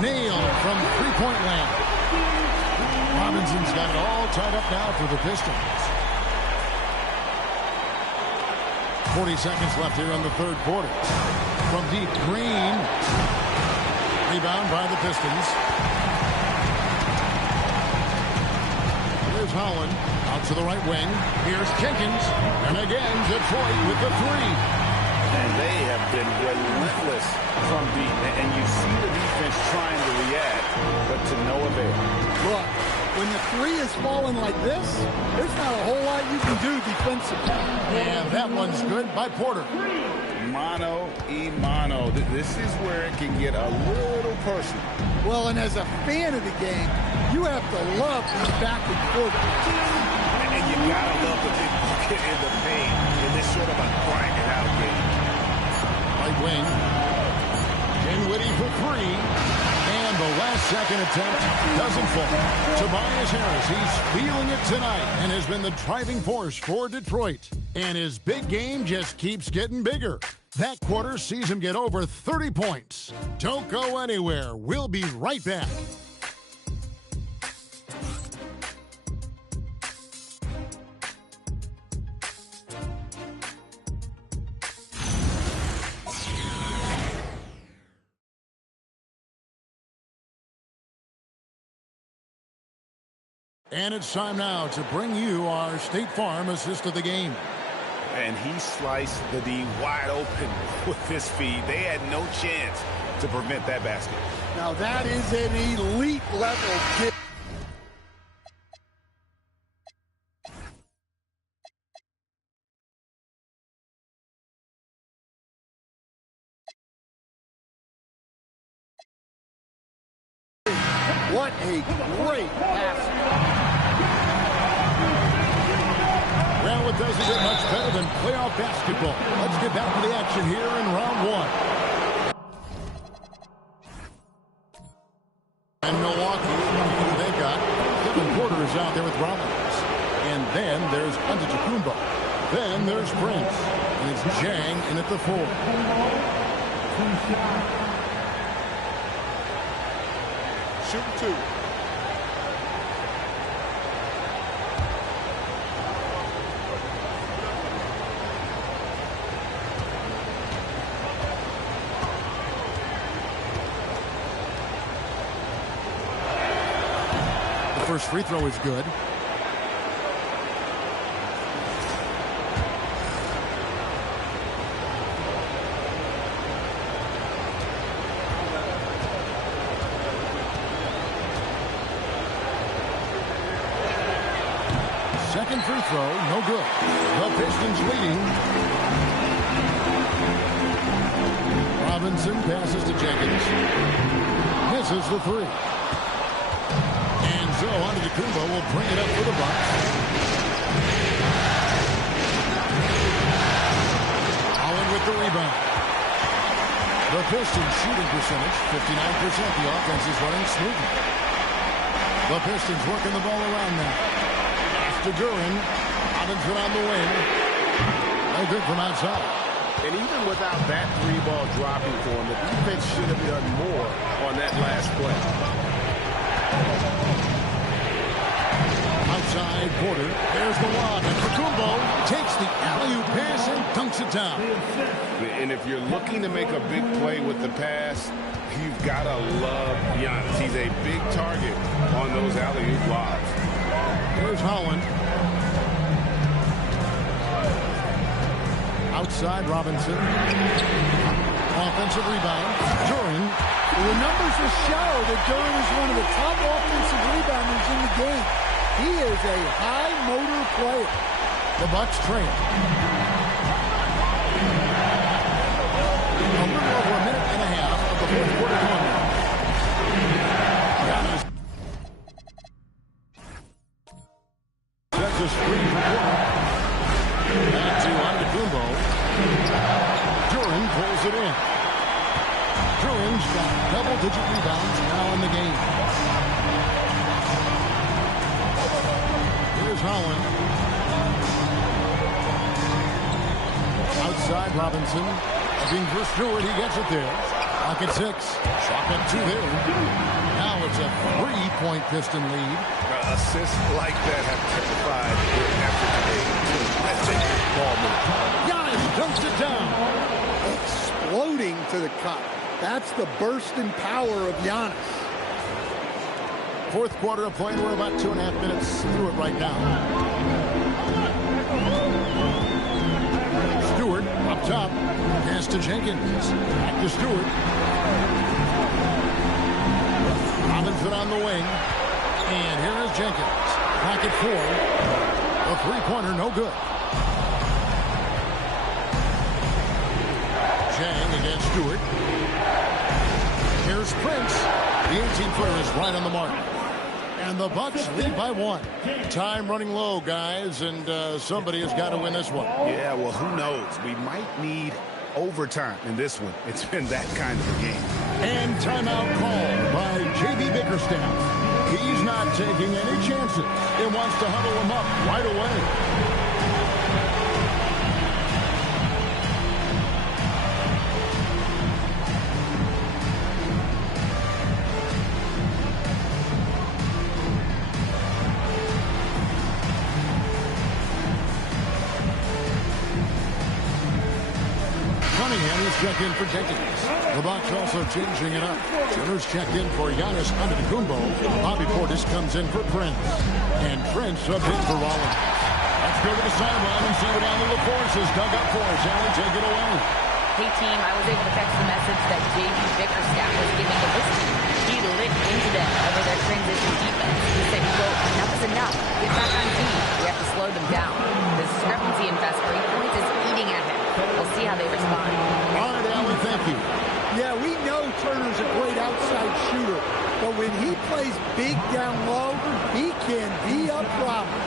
Nailed from three-point land. Robinson's got it all tied up now for the Pistons. 40 seconds left here in the third quarter. From deep, Green. Rebound by the Pistons. Here's Holland. Out to the right wing. Here's Jenkins. And again, Detroit with the 3. And they have been relentless from deep. And you see the defense trying to react, but to no avail. Look, when the three is falling like this, there's not a whole lot you can do defensively. And that one's good by Porter. Mano y mano. This is where it can get a little personal. Well, and as a fan of the game, you have to love these back and forth. And you gotta love the big bucket in the paint in this sort of a grinded out game. Right wing. Dinwiddie for three. And the last second attempt doesn't fall. Tobias Harris, he's feeling it tonight and has been the driving force for Detroit. And his big game just keeps getting bigger. That quarter sees him get over 30 points. Don't go anywhere. We'll be right back. And it's time now to bring you our State Farm assist of the game. And he sliced the D wide open with his feed. They had no chance to prevent that basket. Now that is an elite level kick. What a great pass. Well, it doesn't get much better than playoff basketball. Let's get back to the action here in round one. And Milwaukee, who they got. Kevin Porter is out there with Rollins. And then there's Antetokounmpo. Then there's Prince. And it's Jang in at the 4. Shooting 2. The first free throw is good. Second free throw, no good. The Pistons leading. Robinson passes to Jenkins. Misses the 3. And so Antetokounmpo will bring it up for the Bucks. Allen with the rebound. The Pistons shooting percentage, 59%. The offense is running smoothly. The Pistons working the ball around now. To Duran. Robinson on the wing. No good from outside. And even without that 3-ball dropping for him, the defense should have done more on that last play. Outside Porter. There's the lob. And Antetokounmpo takes the alley-oop pass and dunks it down. And if you're looking to make a big play with the pass, you've got to love Giannis. He's a big target on those alley-oop lobs. Here's Holland. Outside Robinson. Offensive rebound. Duran. The numbers will show that Duran is one of the top offensive rebounders in the game. He is a high motor player. The Bucks trail. A little over a minute and a half of the fourth quarter going. Giannis sets a screen for Porter. Back to Antetokounmpo. Duran pulls it in. Duran's got double-digit rebounds now in the game. Here's Holland. Outside Robinson. Looking for Stewart. He gets it there. Lock at 6. Shot at 2 there. Now it's a 3-point Piston lead. Assists like that have typified after today. Ball move. Giannis dunks it down. Exploding to the cup. That's the burst in power of Giannis. Fourth quarter of play. We're about 2.5 minutes through it right now. Stewart up top. Pass to Jenkins. Back to Stewart. Robinson on the wing. And here is Jenkins. Back at 4. A three-pointer, no good. Chang against Stewart. Here's Prince. The 18-footer is right on the mark. And the Bucks lead by 1. Time running low, guys, and somebody has got to win this one. Yeah, well, who knows? We might need overtime in this one. It's been that kind of a game. And timeout called by J.B. Bickerstaff. He's not taking any chances. He wants to huddle him up right away. Check in for Jenkins. The Bucks also changing it up. Sooners check in for Giannis Antetokounmpo. Bobby Portis comes in for Prince. And Prince subbed in for Rollins. Let's go to the sideline and see what Allen LaForce has dug up for us. Allen, take it away. Hey, team, I was able to catch the message that J.B. Bickerstaff was giving to this team. He lit into them over their transition defense. He said, quote, enough is enough. Get back on team. We have to slow them down. The discrepancy in fast break points is eating at him. We'll see how they respond. All right, Allen, thank you. Yeah, we know Turner's a great outside shooter, but when he plays big down low, he can be a problem.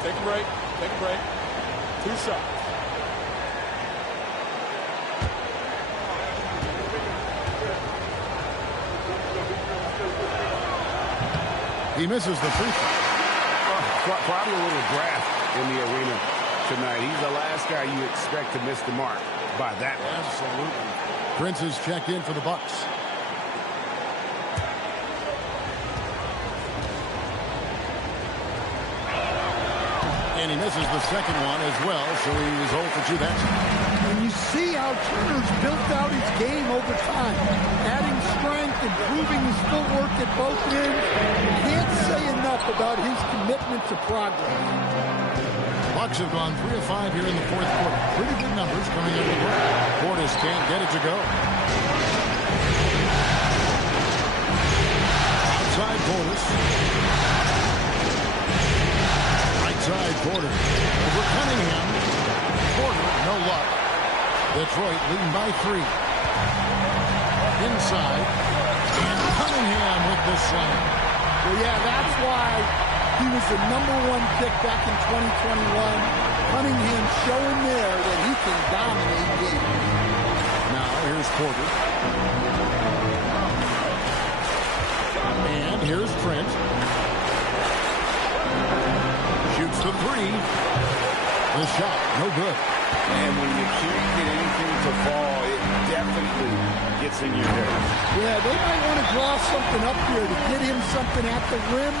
Take a break. Take a break. 2 shots. He misses the free throw. Probably a little draft in the arena tonight. He's the last guy you expect to miss the mark by that much. Absolutely. Prince's check in for the Bucks. And he misses the second one as well, so he's 0 for 2 that time. And you see how Turner's built out his game over time, adding strength, improving his footwork at both ends. Can't say enough about his commitment to progress. Bucks have gone 3 of 5 here in the fourth quarter. Pretty good numbers coming into the break. Portis can't get it to go. Outside Portis. Side Porter over Cunningham. Porter, no luck. Detroit leading by 3. Inside. And Cunningham with the slam. Well, yeah, that's why he was the #1 pick back in 2021. Cunningham showing there that he can dominate games. Now here's Porter. And here's Trent. Shoots the 3. The shot, no good. And when you can't get anything to fall, it definitely gets in your head. Yeah, they might want to draw something up here to get him something at the rim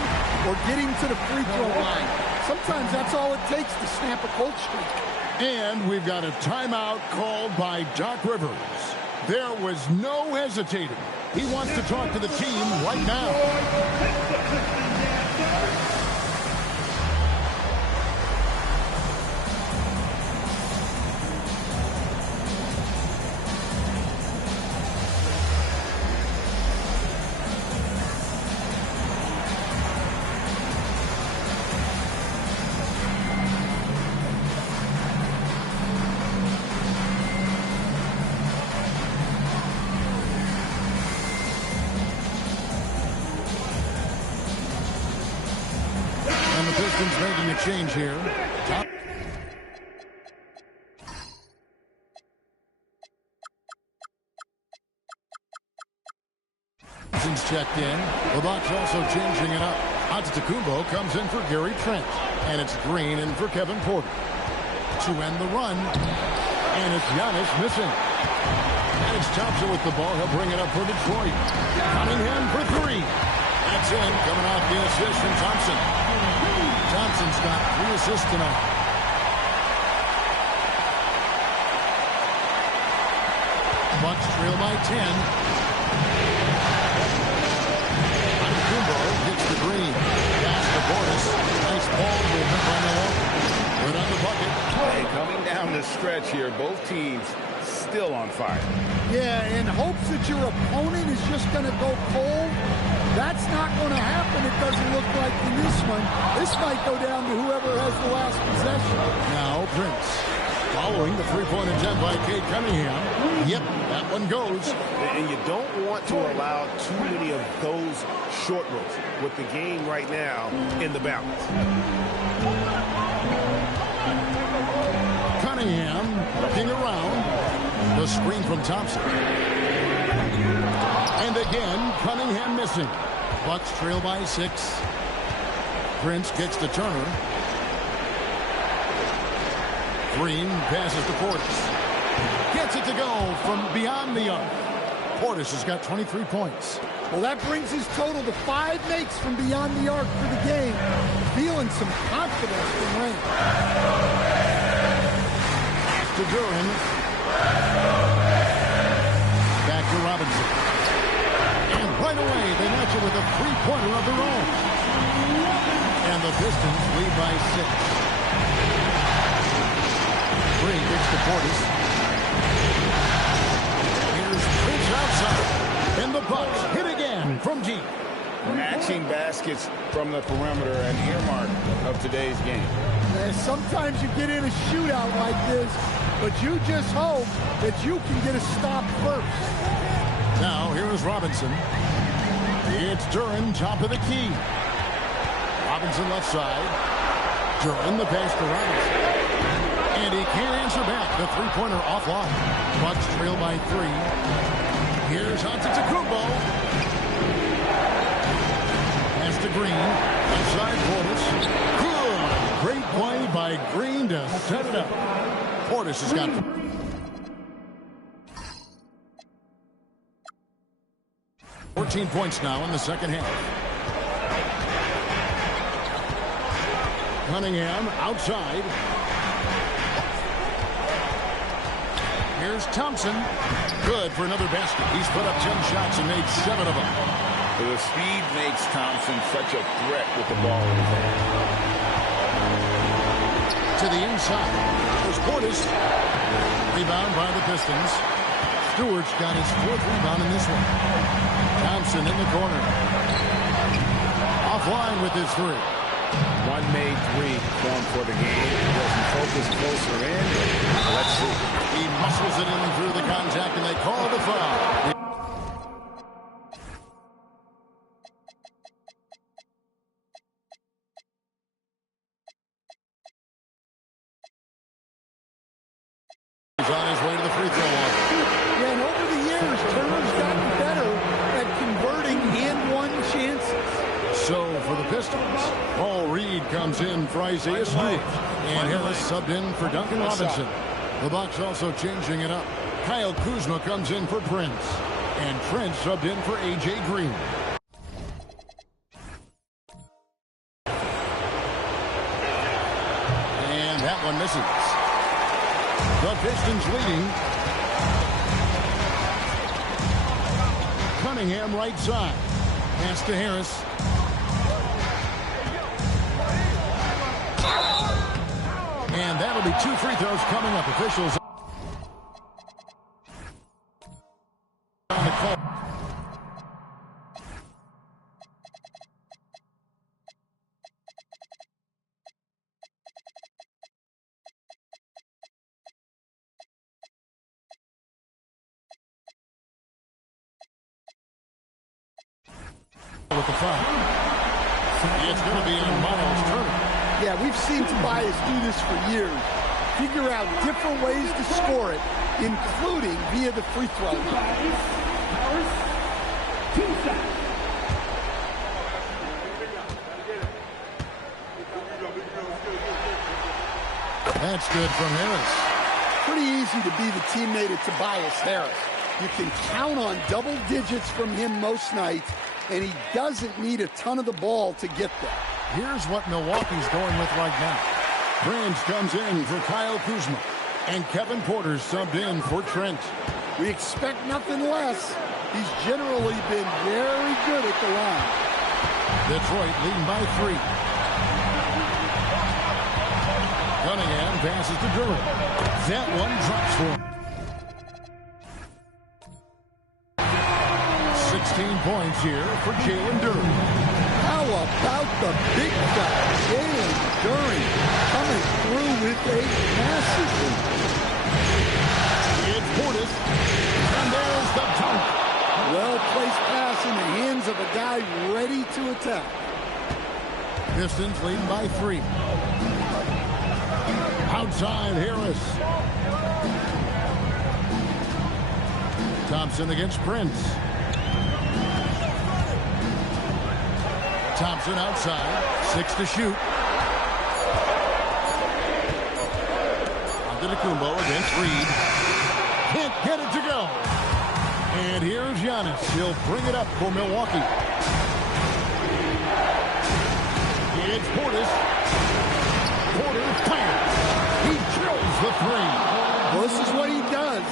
or get him to the free throw line. Sometimes that's all it takes to snap a cold streak. And we've got a timeout called by Doc Rivers. There was no hesitating. He wants to talk to the team right now. Making a change here. Thompson's checked in. The Bucks also changing it up. Antetokounmpo comes in for Gary Trent. And it's Green in for Kevin Porter. To end the run. And it's Giannis missing. And it's Thompson with the ball. He'll bring it up for Detroit. Cunningham for 3. That's in. Coming off the assist from Thompson. Thompson's got 3 assists tonight. Bucks trail by 10. Antetokounmpo hits the green. Pass to Portis. Nice ball movement by Milwaukee. Good on the bucket. Hey, coming down the stretch here, both teams still on fire. Yeah, in hopes that your opponent is just going to go cold. That's not going to happen, it doesn't look like in this one. This might go down to whoever has the last possession. Now Prince. Following the three-point attempt by Cade Cunningham. Yep, that one goes. And you don't want to allow too many of those short ones with the game right now in the balance. Cunningham looking around. The screen from Thompson. And again, Cunningham missing. Bucks trail by 6. Prince gets to Turner. Green passes to Portis. Gets it to go from beyond the arc. Portis has got 23 points. Well, that brings his total to 5 makes from beyond the arc for the game. Feeling some confidence from Rain. To Duran. Back to Robinson. And right away, they match it with a three-pointer of their own. And the Pistons lead by 6. Green gets to Portis. Here's Prince outside. And the Bucks hit again from deep. Matching baskets from the perimeter, an earmark of today's game. And sometimes you get in a shootout like this, but you just hope that you can get a stop first. Now, here is Robinson. It's Duran, top of the key. Robinson left side. Duran the pass to Robinson. And he can't answer back. The three-pointer offline. Bucks trail by 3. Here's Antetokounmpo. Pass to Green. Inside Portis. Good. Great play by Green to set it up. Portis has got 14 points now in the second half. Cunningham outside. Here's Thompson. Good for another basket. He's put up 10 shots and made 7 of them. The speed makes Thompson such a threat with the ball in his hand. To the inside. There's Portis. Rebound by the Pistons. Stewart's got his 4th rebound in this one. Thompson in the corner. Offline with his 3. One made 3 going for the game. Doesn't focus closer in. Let's see. He muscles it in through the contact, and they call the foul. He's on his way to the free throw line. Yeah, and over the years, Turner's gotten better at converting and-one chances. So for the Pistons, Paul Reed comes in for Isaiah Stewart. And Harris subbed in for Duncan Robinson. The Bucks also changing it up. Kyle Kuzma comes in for Prince. And Prince subbed in for A.J. Green. And that one misses. The Pistons leading. Cunningham right side. Pass to Harris. And that'll be 2 free throws coming up. Officials on the call. With the foul. It's going to be on Miles Turner. Yeah, we've seen Tobias do this for years. Figure out different ways to score it, including via the free throw line. That's good from Harris. Pretty easy to be the teammate of Tobias Harris. You can count on double digits from him most nights, and he doesn't need a ton of the ball to get there. Here's what Milwaukee's going with right now. Prince comes in for Kyle Kuzma. And Kevin Porter's subbed in for Trent. We expect nothing less. He's generally been very good at the line. Detroit leading by 3. Cunningham passes to Durant. That one drops for him. 16 points here for Jalen Duren. How about the big guy, Jalen Duren, coming through with a massive lead. It's Portis. And there's the dunk. Well-placed pass in the hands of a guy ready to attack. Pistons leading by 3. Outside Harris. Thompson against Prince. Thompson outside. 6 to shoot. Antetokounmpo against Reed. Can't get it to go. And here's Giannis. He'll bring it up for Milwaukee. It's Portis. Porter fires. He drills the 3. Well, this is what he does.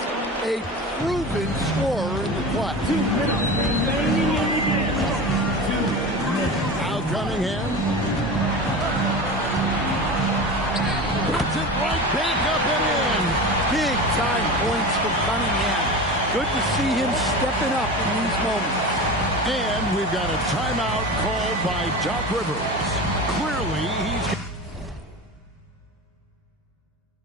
A proven scorer in the clutch. 2 minutes remaining in the game. 2 minutes. Al Cunningham. Puts it right back up and in. Big time points from Cunningham. Good to see him stepping up in these moments. And we've got a timeout called by Doc Rivers. Clearly, he's